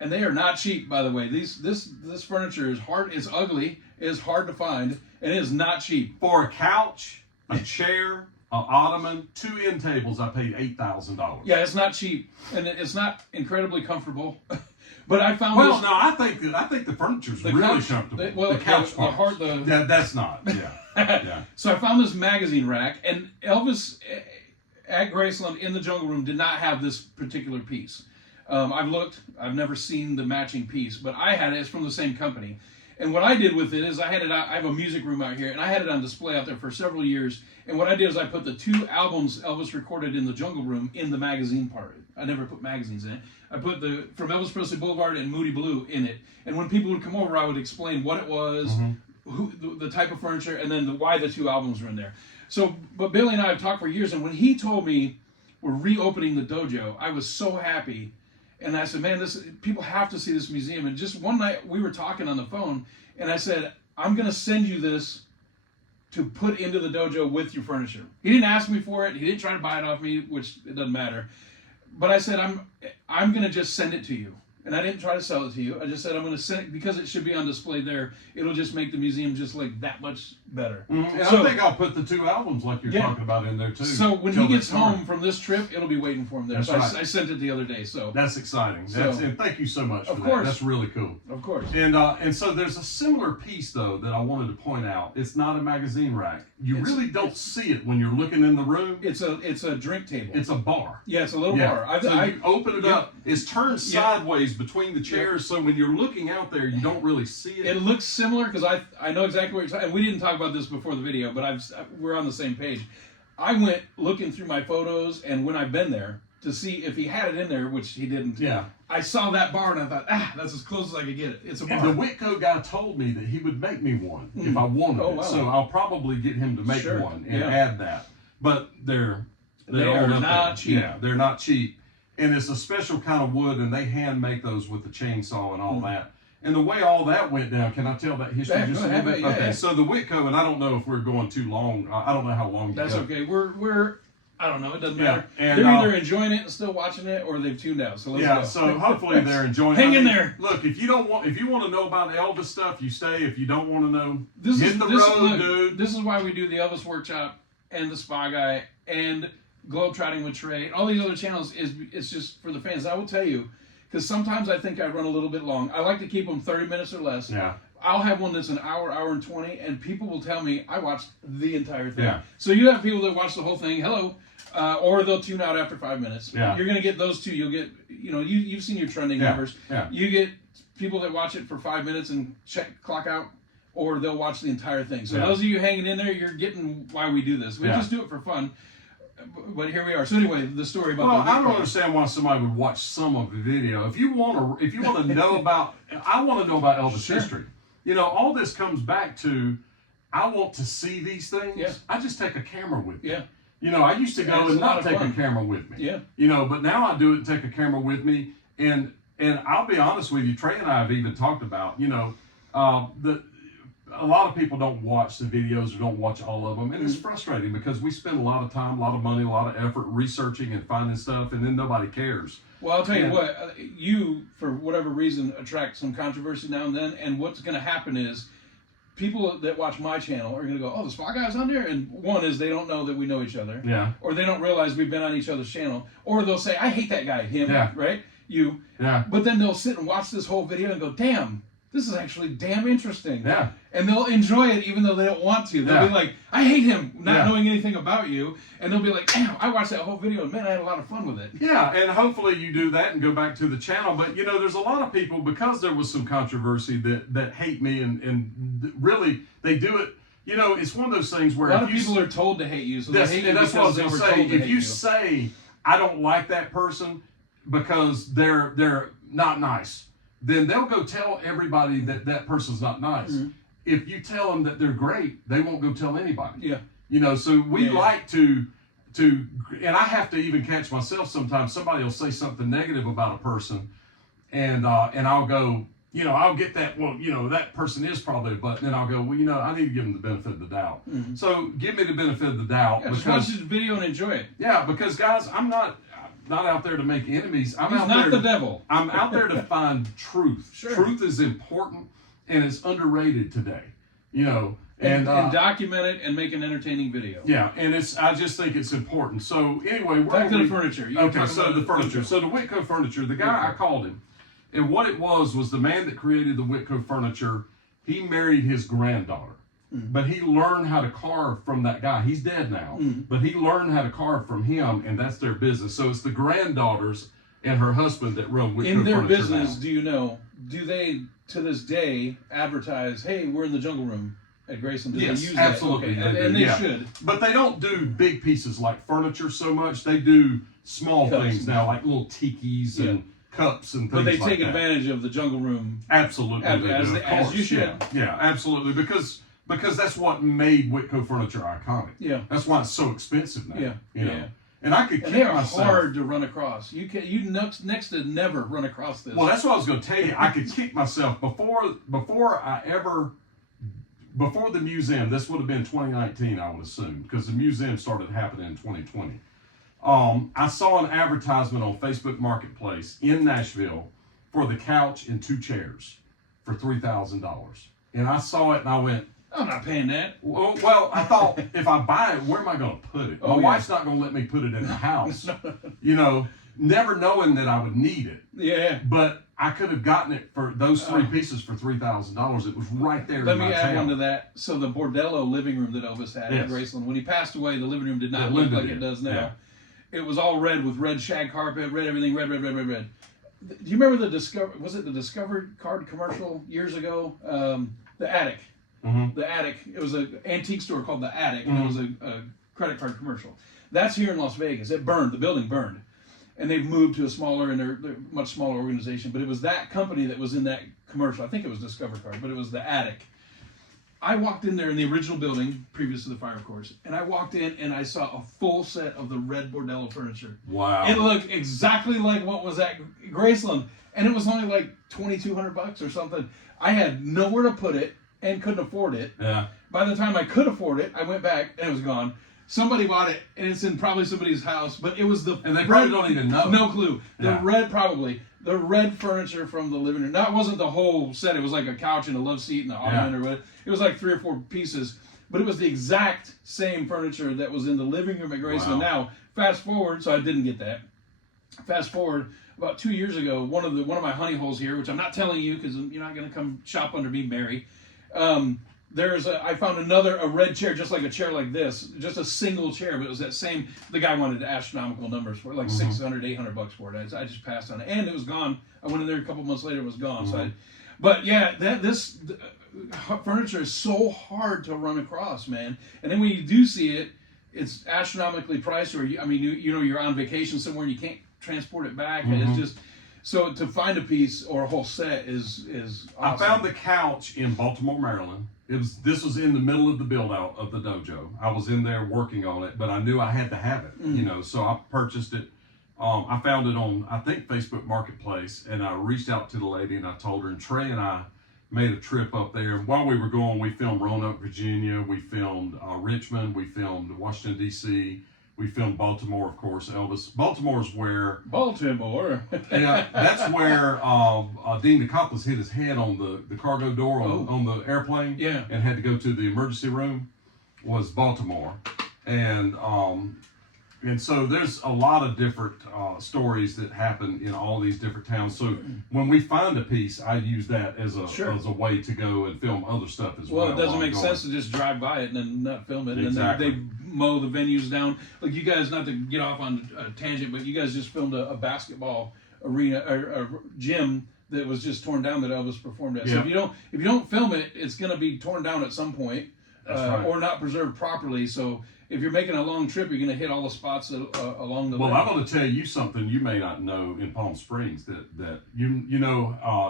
they are not cheap, by the way. This furniture is hard, it's ugly, it's hard to find, and it is not cheap. For a couch, a chair, an ottoman, 2 end tables, I paid $8,000. Yeah, it's not cheap, and it's not incredibly comfortable. But I found I think the furniture's really comfortable. The couch part. That's not. Yeah. Yeah. So I found this magazine rack, and Elvis at Graceland in the Jungle Room did not have this particular piece. I've looked. I've never seen the matching piece, but I had it. It's from the same company. And what I did with it is I have a music room out here, and I had it on display out there for several years. And what I did is I put the 2 albums Elvis recorded in the Jungle Room in the magazine part. I never put magazines in it. I put from Elvis Presley Boulevard and Moody Blue in it. And when people would come over, I would explain what it was, the type of furniture, and then why the 2 albums were in there. So, but Billy and I have talked for years, and when he told me we're reopening the dojo, I was so happy. And I said, man, people have to see this museum. And just one night we were talking on the phone, and I said, I'm going to send you this to put into the dojo with your furniture. He didn't ask me for it. He didn't try to buy it off me, which it doesn't matter. But I said, I'm going to just send it to you. And I didn't try to sell it to you. I just said I'm going to send it because it should be on display there. It'll just make the museum just like that much better. And so, I think I'll put the 2 albums like you're talking about in there too. So when he gets home from this trip, it'll be waiting for him there. I sent it the other day. So that's exciting. And thank you so much for that. Course. That's really cool. Of course. And so there's a similar piece though that I wanted to point out. It's not a magazine rack. You really don't see it when you're looking in the room. It's a drink table. It's a bar. Yeah, it's a little bar. You open it up. It's turned sideways between the chairs. So when you're looking out there, you don't really see it. It looks similar because I know exactly what you're talking. And we didn't talk about this before the video, but we're on the same page. I went looking through my photos and when I've been there to see if he had it in there, which he didn't. Yeah. I saw that bar and I thought, that's as close as I could get it. It's a bar. And the Whitco guy told me that he would make me one if I wanted it. Wow. So I'll probably get him to make one and add that. But they are not cheap. Yeah, they're not cheap. And it's a special kind of wood, and they hand make those with the chainsaw and all that. And the way all that went down, can I tell that history just a little bit? Okay, so the Whitco, and I don't know if we're going too long. I don't know how long you That's go. Okay. We're I don't know. It doesn't matter. And, they're either enjoying it and still watching it, or they've tuned out. So let's go. So hopefully they're enjoying it. Hang in there. Look, if you want to know about Elvis stuff, you stay. If you don't want to know, hit the road, dude. This is why we do the Elvis Workshop and the Spa Guy and Globetrotting with Trey, all these other channels it's just for the fans. I will tell you, because sometimes I think I run a little bit long. I like to keep them 30 minutes or less. Yeah. I'll have one that's an hour and 20, and people will tell me I watched the entire thing. Yeah. So you have people that watch the whole thing, hello, or they'll tune out after 5 minutes. Yeah. You're going to get those two. You'll get, you've seen your trending numbers. Yeah. You get people that watch it for 5 minutes and clock out, or they'll watch the entire thing. So those of you hanging in there, you're getting why we do this. We just do it for fun. But here we are. So anyway, the story about. Well, I don't understand why somebody would watch some of the video. If you want to know about, I want to know about Elvis history. All this comes back to, I want to see these things. Yeah. I just take a camera with me. Yeah. I used to go and not take a camera with me. Yeah. But now I do it and take a camera with me. And I'll be honest with you, Trey and I have even talked about, a lot of people don't watch the videos or don't watch all of them, and it's frustrating because we spend a lot of time, a lot of money, a lot of effort researching and finding stuff, and then nobody cares. Well, I'll tell you what, you, for whatever reason, attract some controversy now and then, and what's going to happen is people that watch my channel are going to go, oh, the Spa Guy's on there? And one is they don't know that we know each other. Yeah. Or they don't realize we've been on each other's channel. Or they'll say, I hate that guy, him, right? You. Yeah. But then they'll sit and watch this whole video and go, damn, this is actually damn interesting. Yeah. And they'll enjoy it even though they don't want to. They'll be like, I hate him, not knowing anything about you. And they'll be like, damn, I watched that whole video and man, I had a lot of fun with it. Yeah, and hopefully you do that and go back to the channel. But, there's a lot of people, because there was some controversy, that hate me and really, they do it. It's one of those things where a lot of people are told to hate you. So they hate you that's what I was because going they were to say. told to If hate you say, I don't like that person because they're not nice, then they'll go tell everybody that person's not nice. Mm-hmm. If you tell them that they're great, they won't go tell anybody. Yeah. So we like to, and I have to even catch myself sometimes. Somebody will say something negative about a person, and I'll go, I'll get that, that person is probably a butt. And then I'll go, well, I need to give them the benefit of the doubt. Mm-hmm. So give me the benefit of the doubt. Yeah, just watch the video and enjoy it. Yeah, because guys, I'm not out there to make enemies. He's not the devil. I'm out there to find truth. Sure. Truth is important, and it's underrated today. And document it and make an entertaining video. Yeah, and I just think it's important. So anyway, back to the furniture. So the furniture. So the Whitco furniture. The guy I called him, and what it was the man that created the Whitco furniture. He married his granddaughter. But he learned how to carve from that guy. He's dead now, but he learned how to carve from him, and that's their business. So it's the granddaughters and her husband that run Whitco in their Furniture business. now. Do they to this day advertise, "Hey, we're in the Jungle Room at Grayson"? Do Yes, they use absolutely. That? Okay. And they should. But they don't do big pieces like furniture so much. They do small things now, like little tikis and cups and things like that. But they take advantage of the Jungle Room. Absolutely, as you should. Yeah, absolutely, because that's what made Whitco furniture iconic. Yeah, that's why it's so expensive now. Yeah. And I could. And they are hard to run across. You next to never run across this. Well, that's what I was going to tell you. I could kick myself before the museum. This would have been 2019, I would assume, because the museum started happening in 2020. I saw an advertisement on Facebook Marketplace in Nashville for the couch and 2 chairs for $3,000, and I saw it and I went, I'm not paying that. Well, I thought, if I buy it, where am I going to put it? My wife's not going to let me put it in the house. Never knowing that I would need it. Yeah. But I could have gotten it for those 3 pieces for $3,000. It was right there in my town. Let me add one to that. So the Bordello living room that Elvis had in Graceland, when he passed away, the living room did not look like it does now. Yeah. It was all red with red shag carpet, red everything, red. Do you remember the Discover card commercial years ago? The Attic. Mm-hmm. The Attic. It was an antique store called The Attic, and it was a credit card commercial. That's here in Las Vegas. It burned. The building burned. And they've moved to a smaller and they're much smaller organization. But it was that company that was in that commercial. I think it was Discover Card, but it was The Attic. I walked in there in the original building, previous to the fire, of course, and I walked in and I saw a full set of the red Bordello furniture. Wow. It looked exactly like what was at Graceland, and it was only like $2,200 or something. I had nowhere to put it and couldn't afford it. Yeah. By the time I could afford it, I went back and it was gone. Somebody bought it, and it's in probably somebody's house, but it was and they probably don't even know. No clue. The red furniture from the living room. That wasn't the whole set. It was like a couch and a love seat and an ottoman or whatever. It was like 3 or 4 pieces. but it was the exact same furniture that was in the living room at Graceland. Wow. Now, fast forward, so I didn't get that. Fast forward about 2 years ago, one of my honey holes here, which I'm not telling you because you're not going to come shop under me, Mary. I found a red chair, just like a chair like this, just a single chair, but it was that same. The guy wanted astronomical numbers for it, like $600, $800 for it. I just passed on it, and it was gone. I went in there a couple months later, it was gone. But yeah, this furniture is so hard to run across, man. And then when you do see it, it's astronomically priced, or you're on vacation somewhere and you can't transport it back. And it's just. So to find a piece or a whole set is awesome. I found the couch in Baltimore, Maryland. This was in the middle of the build out of the dojo. I was in there working on it, but I knew I had to have it, so I purchased it. I found it on, I think, Facebook Marketplace, and I reached out to the lady and I told her, and Trey and I made a trip up there. And while we were going, we filmed Roanoke, Virginia, we filmed Richmond, we filmed Washington, D.C., we filmed Baltimore, of course. Elvis. Baltimore's where. Baltimore. Yeah, that's where Dean DeCopplis hit his head on the cargo door on the airplane. Yeah. And had to go to the emergency room. Was Baltimore, and so there's a lot of different stories that happen in all these different towns. So when we find a piece, I use that as a way to go and film other stuff as well. Well, it doesn't make sense to just drive by it and then not film it. Exactly. And then they mow the venues down. Like you guys, not to get off on a tangent, but you guys just filmed a basketball arena or a gym that was just torn down that Elvis performed at. Yeah. So if you don't film it, it's going to be torn down at some point. Right. Or not preserved properly. So if you're making a long trip, you're going to hit all the spots along the way. Well, I'm going to tell you something you may not know in Palm Springs that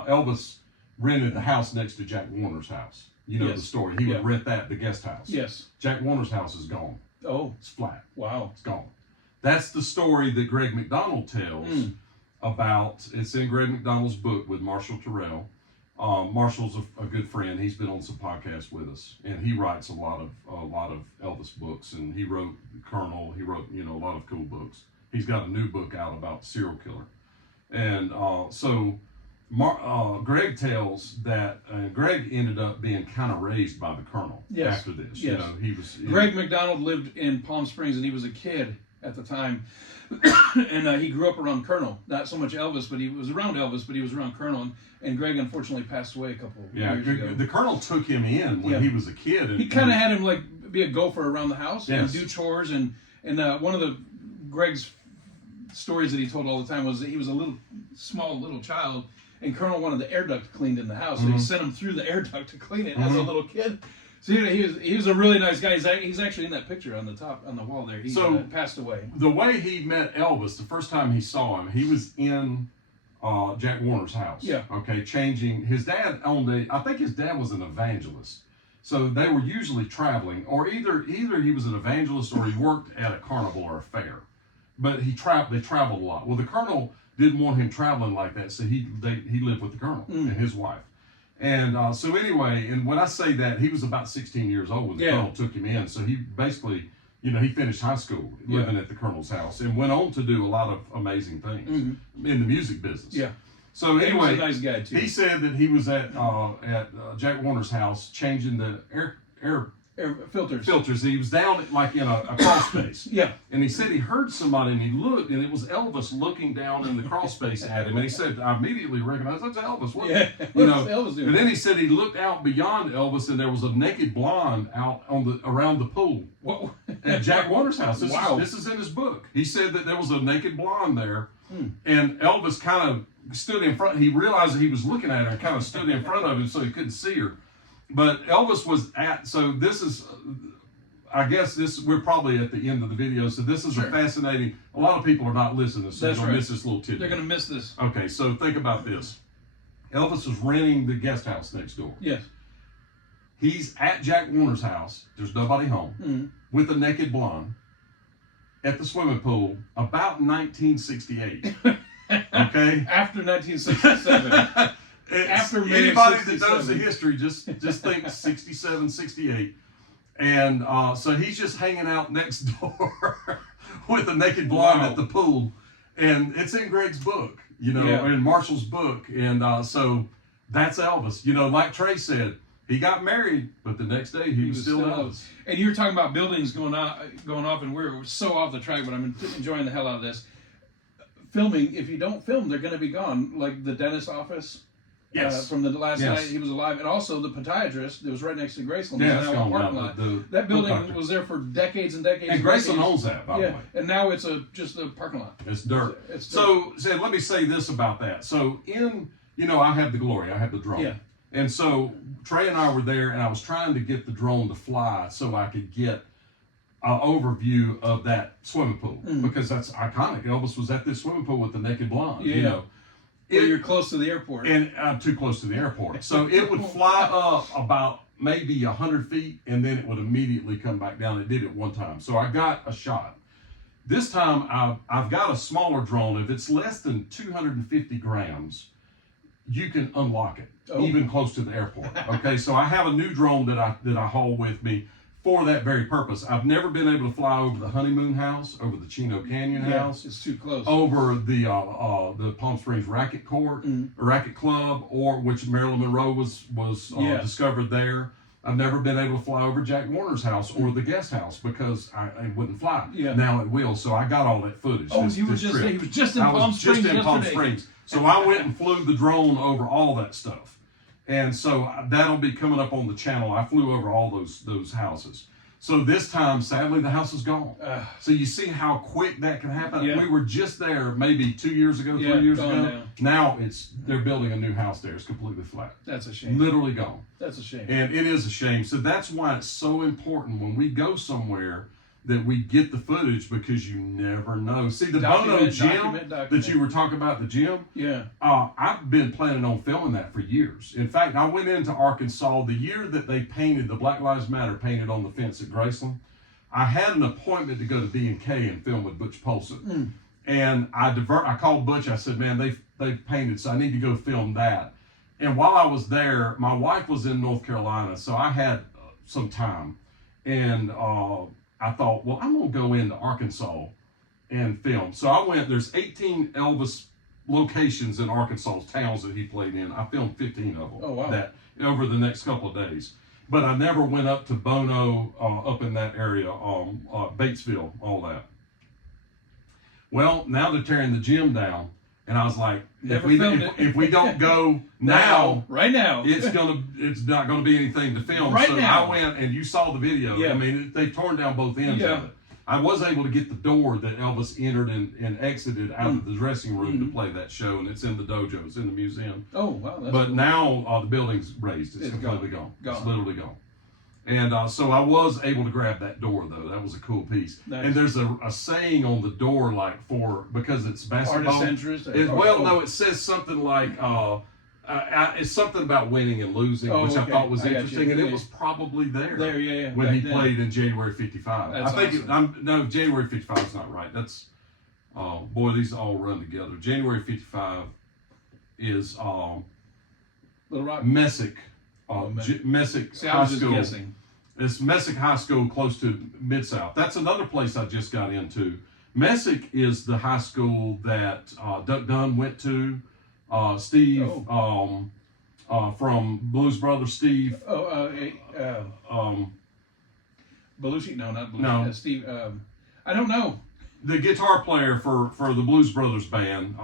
Elvis rented the house next to Jack Warner's house. You know the story. He would rent the guest house. Yes. Jack Warner's house is gone. Oh. It's flat. Wow. It's gone. That's the story that Greg McDonald tells about. It's in Greg McDonald's book with Marshall Terrell. Marshall's a good friend. He's been on some podcasts with us, and he writes a lot of Elvis books. And he wrote Colonel. He wrote a lot of cool books. He's got a new book out about serial killer, and Greg tells that Greg ended up being kind of raised by the Colonel after this. Yes. He was. Greg McDonald lived in Palm Springs, and he was a kid at the time. And he grew up around Colonel, not so much Elvis, but he was around Elvis, but he was around Colonel. And Greg unfortunately passed away a couple years ago. The Colonel took him in when he was a kid. He kind of had him like be a gopher around the house and do chores. And one of the Greg's stories that he told all the time was that he was a small little child, and Colonel wanted the air duct cleaned in the house, so he sent him through the air duct to clean it as a little kid. So he was a really nice guy. He's actually in that picture on the wall there. He passed away. The way he met Elvis, the first time he saw him, he was in Jack Warner's house. Yeah. Okay, changing. His dad I think his dad was an evangelist. So they were usually traveling, or either he was an evangelist or he worked at a carnival or a fair. But they traveled a lot. Well, the Colonel didn't want him traveling like that, so he lived with the Colonel and his wife. And so anyway, and when I say that, he was about 16 years old when the Colonel took him in. So he basically, he finished high school living at the Colonel's house and went on to do a lot of amazing things in the music business. Yeah. So anyway, he was a nice guy too. He said that he was at Jack Warner's house changing the air filters. He was down like in a crawl space. Yeah. And he said he heard somebody and he looked and it was Elvis looking down in the crawl space at him. And he said, I immediately recognized that's Elvis. What's Elvis doing? But then he said he looked out beyond Elvis and there was a naked blonde out around the pool at Jack Warner's house. This is in his book. He said that there was a naked blonde there and Elvis kind of stood in front. He realized that he was looking at her and kind of stood in front of him so he couldn't see her. But Elvis was so this is, I guess we're probably at the end of the video, so this is a fascinating, a lot of people are not listening, so they're going to miss this little tidbit. They're going to miss this. Okay, so think about this. Elvis was renting the guest house next door. Yes. He's at Jack Warner's house, there's nobody home, with a naked blonde, at the swimming pool, about 1968. Okay? After 1967. After May anybody 67. that knows the history, just think 67, 68. And so he's just hanging out next door with a naked blonde at the pool. And it's in Greg's book, in Marshall's book. And so that's Elvis. Like Trey said, He got married, but the next day he was still Elvis. And you were talking about buildings going off, and we're so off the track, but I'm enjoying the hell out of this. Filming, if you don't film, they're going to be gone. Like the dentist office. Yes. From the last night he was alive, and also the podiatrist that was right next to Graceland. Yeah, is now a parking lot. That building was there for decades and decades. And Graceland owns that, by the way. And now it's just a parking lot. It's dirt. So let me say this about that. So I have the Glory, I have the drone. Yeah. And so Trey and I were there, and I was trying to get the drone to fly so I could get an overview of that swimming pool because that's iconic. Elvis was at this swimming pool with the naked blonde. Yeah. You're close to the airport. And I'm too close to the airport. So it would fly up about maybe 100 feet, and then it would immediately come back down. It did it one time. So I got a shot. This time I've got a smaller drone. If it's less than 250 grams, you can unlock it, even close to the airport. Okay, so I have a new drone that I haul with me for that very purpose. I've never been able to fly over the Honeymoon House, over the Chino Canyon House. It's too close. Over the Palm Springs Racket Court, Racket Club, or which Marilyn Monroe was discovered there. I've never been able to fly over Jack Warner's house or the guest house because I wouldn't fly. Yeah. Now it will, so I got all that footage. Oh, he was just in Palm Springs yesterday. So I went and flew the drone over all that stuff. And so that'll be coming up on the channel. I flew over all those houses. So this time, sadly, the house is gone. So you see how quick that can happen? Yeah. We were just there maybe 2 years ago, 3 years ago. Down. Now they're building a new house there. It's completely flat. That's a shame. Literally gone. That's a shame. And it is a shame. So that's why it's so important when we go somewhere that we get the footage because you never know. See, the Bono gym that you were talking about, the gym? Yeah. I've been planning on filming that for years. In fact, I went into Arkansas the year that they painted, the Black Lives Matter painted on the fence at Graceland. I had an appointment to go to B&K and film with Butch Polson. And I called Butch, I said, man, they've painted, so I need to go film that. And while I was there, my wife was in North Carolina, so I had some time. And I thought, well, I'm going to go into Arkansas and film. So I went, there's 18 Elvis locations in Arkansas, towns that he played in. I filmed 15 of them that over the next couple of days. But I never went up to Bono, up in that area, Batesville, all that. Well, now they're tearing the gym down. And I was like, if we don't go right now, it's not gonna be anything to film. Right so now. I went, and you saw the video. Yeah. I mean, they've torn down both ends of it. I was able to get the door that Elvis entered and exited out of the dressing room to play that show, and it's in the dojo, it's in the museum. Oh wow! But cool. Now the building's razed. It's completely gone. It's literally gone. And so I was able to grab that door, though. That was a cool piece. Nice. And there's a saying on the door, like, because it's basketball. No, it says something like, it's something about winning and losing, which I thought was interesting. And it was probably there. When he played in January 55. That's no, January 55 is not right. That's, boy, these all run together. January 55 is Little Rock. Messick. Messick High School. It's Messick High School close to Mid-South. That's another place I just got into. Messick is the high school that Duck Dunn went to. Steve from Blues Brothers, Steve. Belushi? No, not Belushi. No. Steve. I don't know. The guitar player for the Blues Brothers band.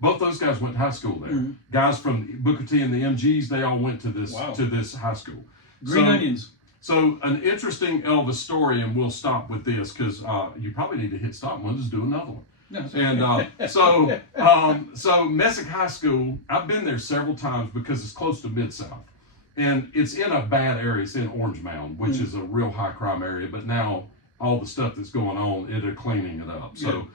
Both those guys went to high school there. Mm-hmm. Guys from Booker T and the MGs, they all went to this high school. Green Onions. So an interesting Elvis story, and we'll stop with this because you probably need to hit stop and we'll just do another one. No, and so Messick High School, I've been there several times because it's close to Mid-South. And it's in a bad area. It's in Orange Mound, which is a real high crime area. But now all the stuff that's going on, they're cleaning it up. So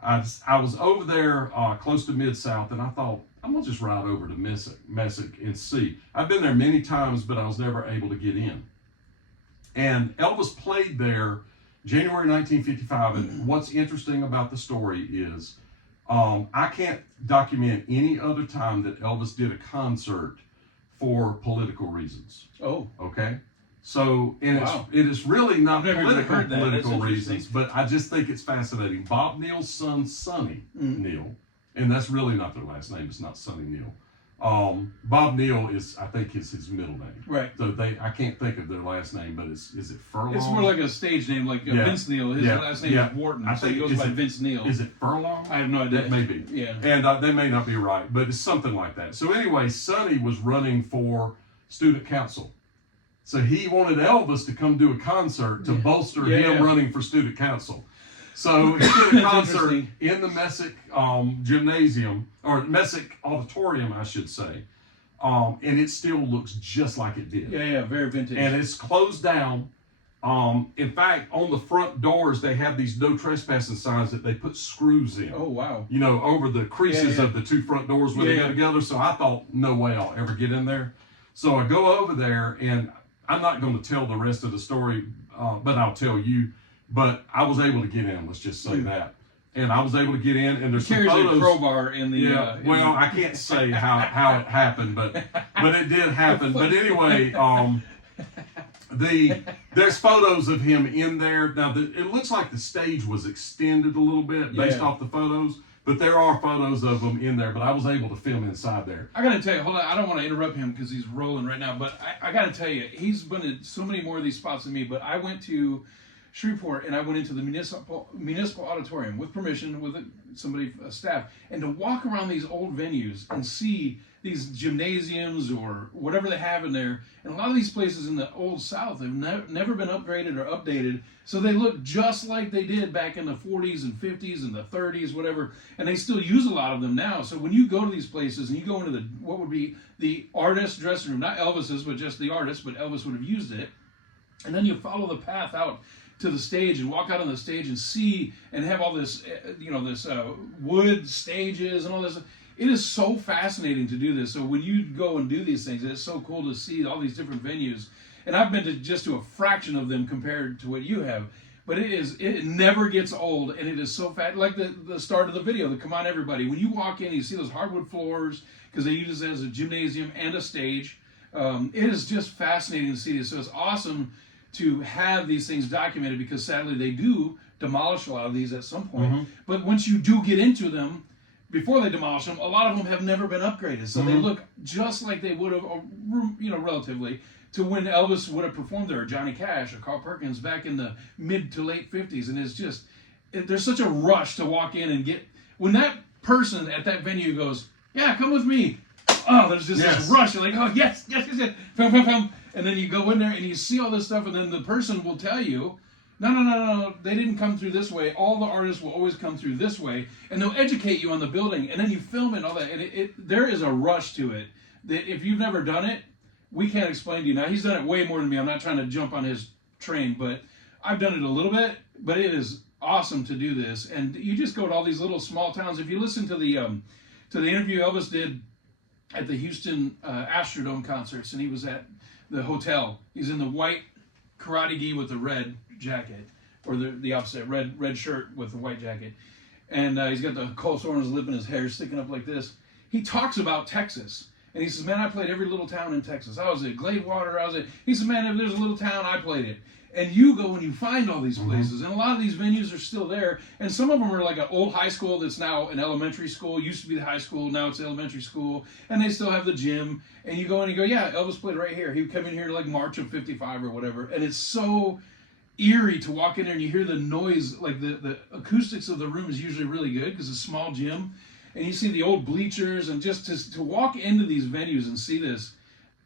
I was over there close to Mid-South, and I thought, I'm going to just ride over to Messick and see. I've been there many times, but I was never able to get in. And Elvis played there January 1955, and what's interesting about the story is I can't document any other time that Elvis did a concert for political reasons. Oh. Okay? So, and it is really not political reasons, but I just think it's fascinating. Bob Neal's son, Sonny Neal, and that's really not their last name, it's not Sonny Neal. Bob Neal I think is his middle name. Right. So I can't think of their last name, but is it Furlong? It's more like a stage name, like Vince Neil. His last name is Wharton, so he goes by Vince Neil. Is it Furlong? I have no idea. That may be. Yeah. And they may not be right, but it's something like that. So anyway, Sonny was running for student council. So he wanted Elvis to come do a concert to bolster him running for student council. So he did a concert in the Messick gymnasium, or Messick auditorium, I should say. And it still looks just like it did. Yeah, very vintage. And it's closed down. In fact, on the front doors, they have these no trespassing signs that they put screws in. Oh, wow. You know, over the creases of the two front doors when they go together. So I thought, no way I'll ever get in there. So I go over there, and I'm not going to tell the rest of the story, but I'll tell you. But I was able to get in, let's just say that. And I was able to get in, and there's some photos. A crowbar in the... well, I can't say how it happened, but it did happen. But anyway, there's photos of him in there. Now, it looks like the stage was extended a little bit based off the photos, but there are photos of him in there. But I was able to film inside there. I got to tell you, hold on, I don't want to interrupt him because he's rolling right now, but I got to tell you, he's been in so many more of these spots than me, but I went to Shreveport, and I went into the municipal auditorium with permission with somebody, staff, and to walk around these old venues and see these gymnasiums or whatever they have in there. And a lot of these places in the old South have never been upgraded or updated, so they look just like they did back in the 40s and 50s and the 30s, whatever. And they still use a lot of them now. So when you go to these places and you go into what would be the artist dressing room, not Elvis's, but just the artist, but Elvis would have used it, and then you follow the path out to the stage and walk out on the stage and see and have all this, this wood stages and all this. It is so fascinating to do this. So when you go and do these things, it's so cool to see all these different venues. And I've been to a fraction of them compared to what you have. But it never gets old, and it is so fat. Like the start of the video, the Come On Everybody. When you walk in, you see those hardwood floors because they use it as a gymnasium and a stage. It is just fascinating to see this. So it's awesome to have these things documented because sadly they do demolish a lot of these at some point. But once you do get into them, before they demolish them, a lot of them have never been upgraded. So they look just like they would have, relatively, to when Elvis would have performed there, or Johnny Cash, or Carl Perkins back in the mid to late 50s. And it's just, there's such a rush to walk in and get, when that person at that venue goes, yeah, come with me. Oh, there's just this rush. You're like, oh, yes. Film. And then you go in there and you see all this stuff, and then the person will tell you, no, they didn't come through this way. All the artists will always come through this way, and they'll educate you on the building, and then you film it and all that. And there is a rush to it that if you've never done it, we can't explain to you. Now, he's done it way more than me. I'm not trying to jump on his train, but I've done it a little bit, but it is awesome to do this. And you just go to all these little small towns. If you listen to the interview Elvis did at the Houston Astrodome concerts, and he was at the hotel. He's in the white karate gi with the red jacket, or the opposite, red shirt with the white jacket. And he's got the coal sore on his lip and his hair sticking up like this. He talks about Texas. And he says, man, I played every little town in Texas. I was at Gladewater. He says, man, if there's a little town, I played it. And you go and you find all these places. And a lot of these venues are still there. And some of them are like an old high school that's now an elementary school. Used to be the high school. Now it's elementary school. And they still have the gym. And you go and you go, yeah, Elvis played right here. He would come in here like March of 55 or whatever. And it's so eerie to walk in there and you hear the noise. Like the acoustics of the room is usually really good because it's a small gym. And you see the old bleachers. And just to walk into these venues and see this,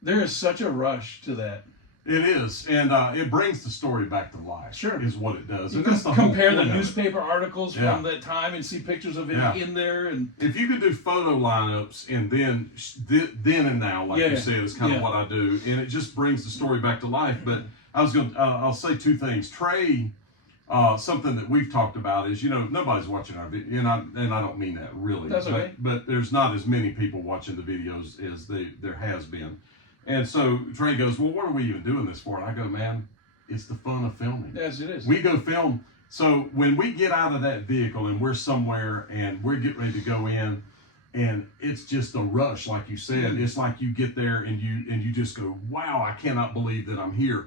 there is such a rush to that. It is, and it brings the story back to life. Sure, is what it does. You can compare the newspaper articles from that time and see pictures of him in there. And if you could do photo lineups and then and now, like you said, is kind of what I do, and it just brings the story back to life. But I'll say two things. Trey, something that we've talked about is, nobody's watching our video, and I don't mean that really. That's okay. But there's not as many people watching the videos as there has been. And so Trey goes, well, what are we even doing this for? And I go, man, it's the fun of filming. Yes, it is. We go film. So when we get out of that vehicle and we're somewhere and we're getting ready to go in, and it's just a rush, like you said. It's like you get there and you just go, wow, I cannot believe that I'm here.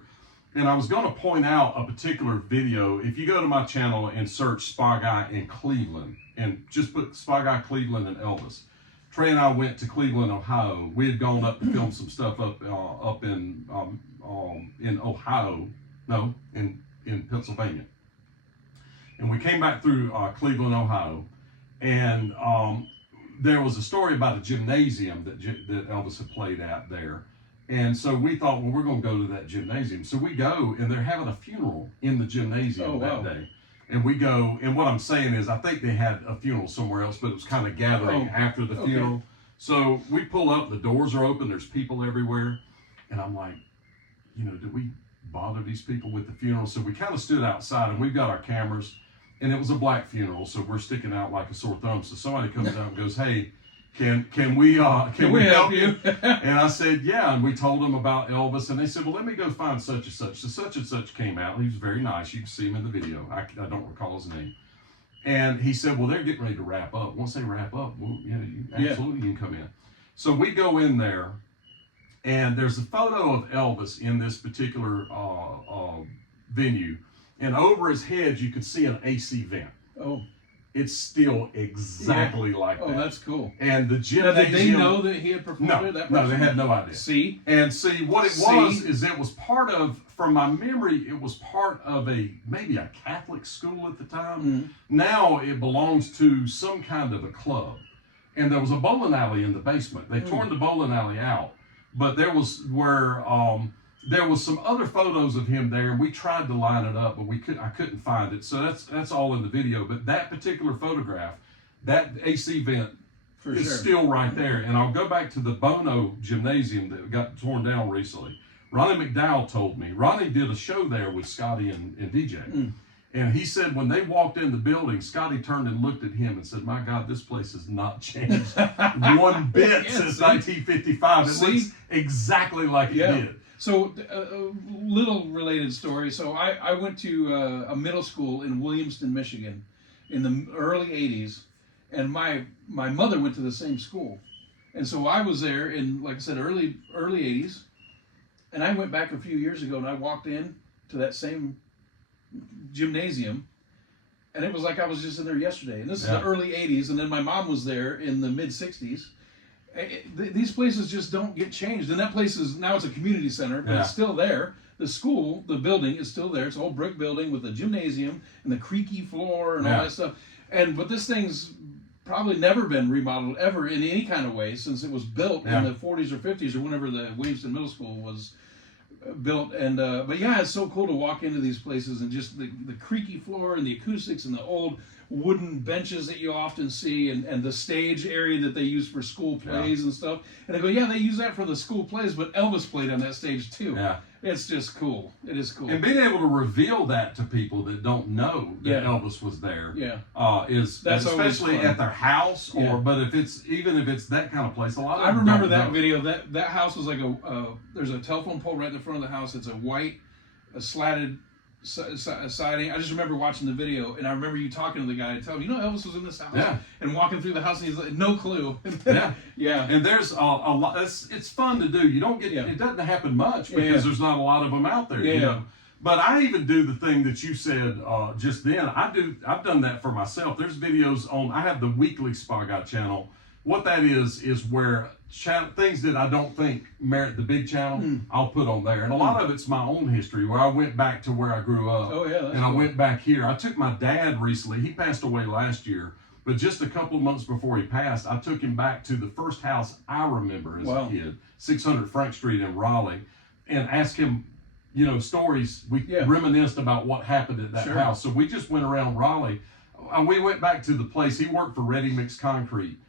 And I was going to point out a particular video. If you go to my channel and search Spy Guy in Cleveland, and just put Spy Guy Cleveland and Elvis, Trey and I went to Cleveland, Ohio. We had gone up to film some stuff up in Ohio, no, in Pennsylvania. And we came back through Cleveland, Ohio, and there was a story about a gymnasium that Elvis had played at there. And so we thought, well, we're going to go to that gymnasium. So we go, and they're having a funeral in the gymnasium that day. And we go, and what I'm saying is, I think they had a funeral somewhere else, but it was kind of gathering after the funeral. So we pull up, the doors are open, there's people everywhere. And I'm like, did we bother these people with the funeral? So we kind of stood outside, and we've got our cameras, and it was a black funeral, so we're sticking out like a sore thumb. So somebody comes out and goes, hey, can we help you? And I said, yeah. And we told them about Elvis, and they said, well, let me go find such and such. So such and such came out. He was very nice. You can see him in the video. I don't recall his name. And he said, well, they're getting ready to wrap up. Once they wrap up, well, you absolutely can come in. So we go in there, and there's a photo of Elvis in this particular venue, and over his head you could see an AC vent. Oh. It's still exactly like that. Oh, that's cool. And the gymnasium. Did they know that he had performed it? No, they had no idea. See? And what it was is it was part of, from my memory, it was part of maybe a Catholic school at the time. Mm-hmm. Now it belongs to some kind of a club. And there was a bowling alley in the basement. They torn the bowling alley out. But there was there was some other photos of him there, and we tried to line it up, but I couldn't find it. So that's all in the video. But that particular photograph, that AC vent is still right there. And I'll go back to the Bono Gymnasium that got torn down recently. Ronnie McDowell told me. Ronnie did a show there with Scotty and DJ. Mm. And he said when they walked in the building, Scotty turned and looked at him and said, my God, this place has not changed one bit since 1955. It looks exactly like it did. So, little related story. So, I went to a middle school in Williamston, Michigan in the early 80s, and my mother went to the same school. And so I was there in, like I said, early 80s, and I went back a few years ago, and I walked in to that same gymnasium, and it was like I was just in there yesterday. And this is the early 80s, and then my mom was there in the mid 60s. These places just don't get changed. And that place now it's a community center, but it's still there. The school, the building is still there. It's an old brick building with a gymnasium and the creaky floor and all that stuff. But this thing's probably never been remodeled ever in any kind of way since it was built in the 40s or 50s or whenever the Williamston Middle School was built. And but it's so cool to walk into these places and just the creaky floor and the acoustics and the old wooden benches that you often see, and the stage area that they use for school plays and stuff. And I go, they use that for the school plays, but Elvis played on that stage too. Yeah. It's just cool. It is cool. And being able to reveal that to people that don't know that Elvis was there is especially at their house but if it's that kind of place, a lot of them remember that video. That house was like there's a telephone pole right in the front of the house. It's a slatted siding. I just remember watching the video, and I remember you talking to the guy and telling him, Elvis was in this house, and walking through the house, and he's like, no clue. And there's a lot. It's fun to do. You don't get it doesn't happen much because there's not a lot of them out there. You know? But I even do the thing that you said just then. I've done that for myself. There's videos on. I have the weekly Spa Guy channel. What that is where things that I don't think merit the big channel, I'll put on there. And a lot of it's my own history, where I went back to where I grew up. And I went back here. I took my dad recently. He passed away last year. But just a couple of months before he passed, I took him back to the first house I remember as a kid, 600 Frank Street in Raleigh, and asked him, stories. We reminisced about what happened at that house. So we just went around Raleigh. We went back to the place. He worked for Ready Mix Concrete.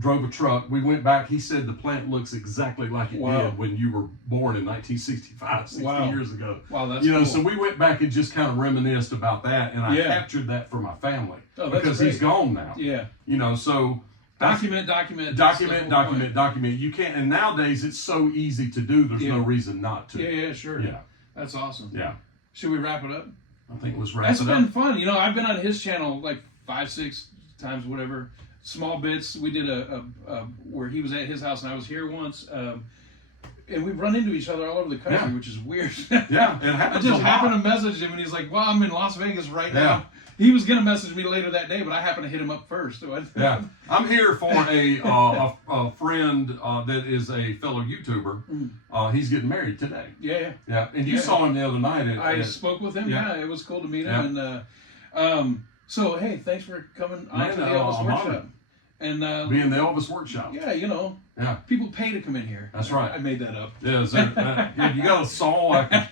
Drove a truck. We went back. He said the plant looks exactly like it did when you were born in 1965, 60 years ago. Wow, that's cool. So we went back and just kind of reminisced about that, and I captured that for my family because he's gone now. So document. You can't, and nowadays it's so easy to do. There's no reason not to. Sure. Yeah, that's awesome. Yeah. Should we wrap it up? I think let's wrap it up. That's been fun. I've been on his channel like 5-6 times, whatever. Small bits. We did a where he was at his house and I was here once. and we've run into each other all over the country, Yeah. which is weird. Yeah, it I happens. just a happened lot. to message him, and he's like, "Well, I'm in Las Vegas right Yeah. now." He was gonna message me later that day, but I happened to hit him up first. So Yeah, I'm here for a friend that is a fellow YouTuber. He's getting married today. yeah. Yeah, and you Yeah. saw him the other night. I spoke with him. Yeah. Yeah, it was cool to meet Yeah. him. And so, hey, thanks for coming on to the Elvis I'm Workshop. honored. And Be in the Elvis Workshop. yeah, you know, Yeah, people pay to come in here. That's right. I made that up. yeah. If you got a song, I can.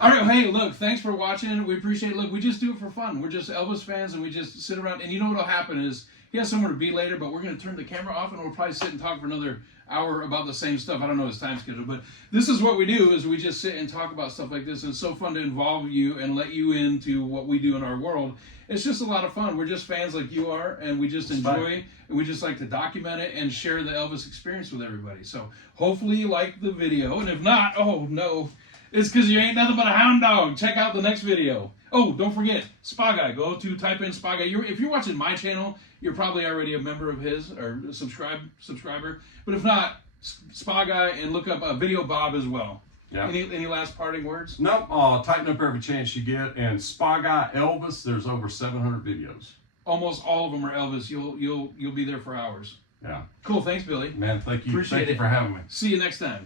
All right, hey, look, thanks for watching. We appreciate it. Look, we just do it for fun. We're just Elvis fans, and we just sit around. And you know what'll happen is he has somewhere to be later, but we're going to turn the camera off, and we'll probably sit and talk for another hour about the same stuff. I don't know his time schedule, but this is what we do: is we just sit and talk about stuff like this. And it's so fun to involve you and let you into what we do in our world. It's just a lot of fun. We're just fans like you are, and we just enjoy, and we just like to document it and share the Elvis experience with everybody. So hopefully you like the video, and if not, oh no. It's because you ain't nothing but a hound dog. Check out the next video. Oh, don't forget, Spa Guy. Go to type in Spa Guy. If you're watching my channel, you're probably already a member of his or a subscriber. But if not, Spa Guy, and look up Video Bob as well. Yeah. Any last parting words? Nope. Tighten up every chance you get. And Spa Guy Elvis, there's over 700 videos. Almost all of them are Elvis. You'll be there for hours. Yeah. Cool. Thanks, Billy. Man, thank you. Appreciate Thank you it. for having me. See you next time.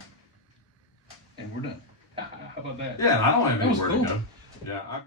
And we're done. How about that? Yeah, I don't have That was anywhere cool. to go. Yeah, I've got.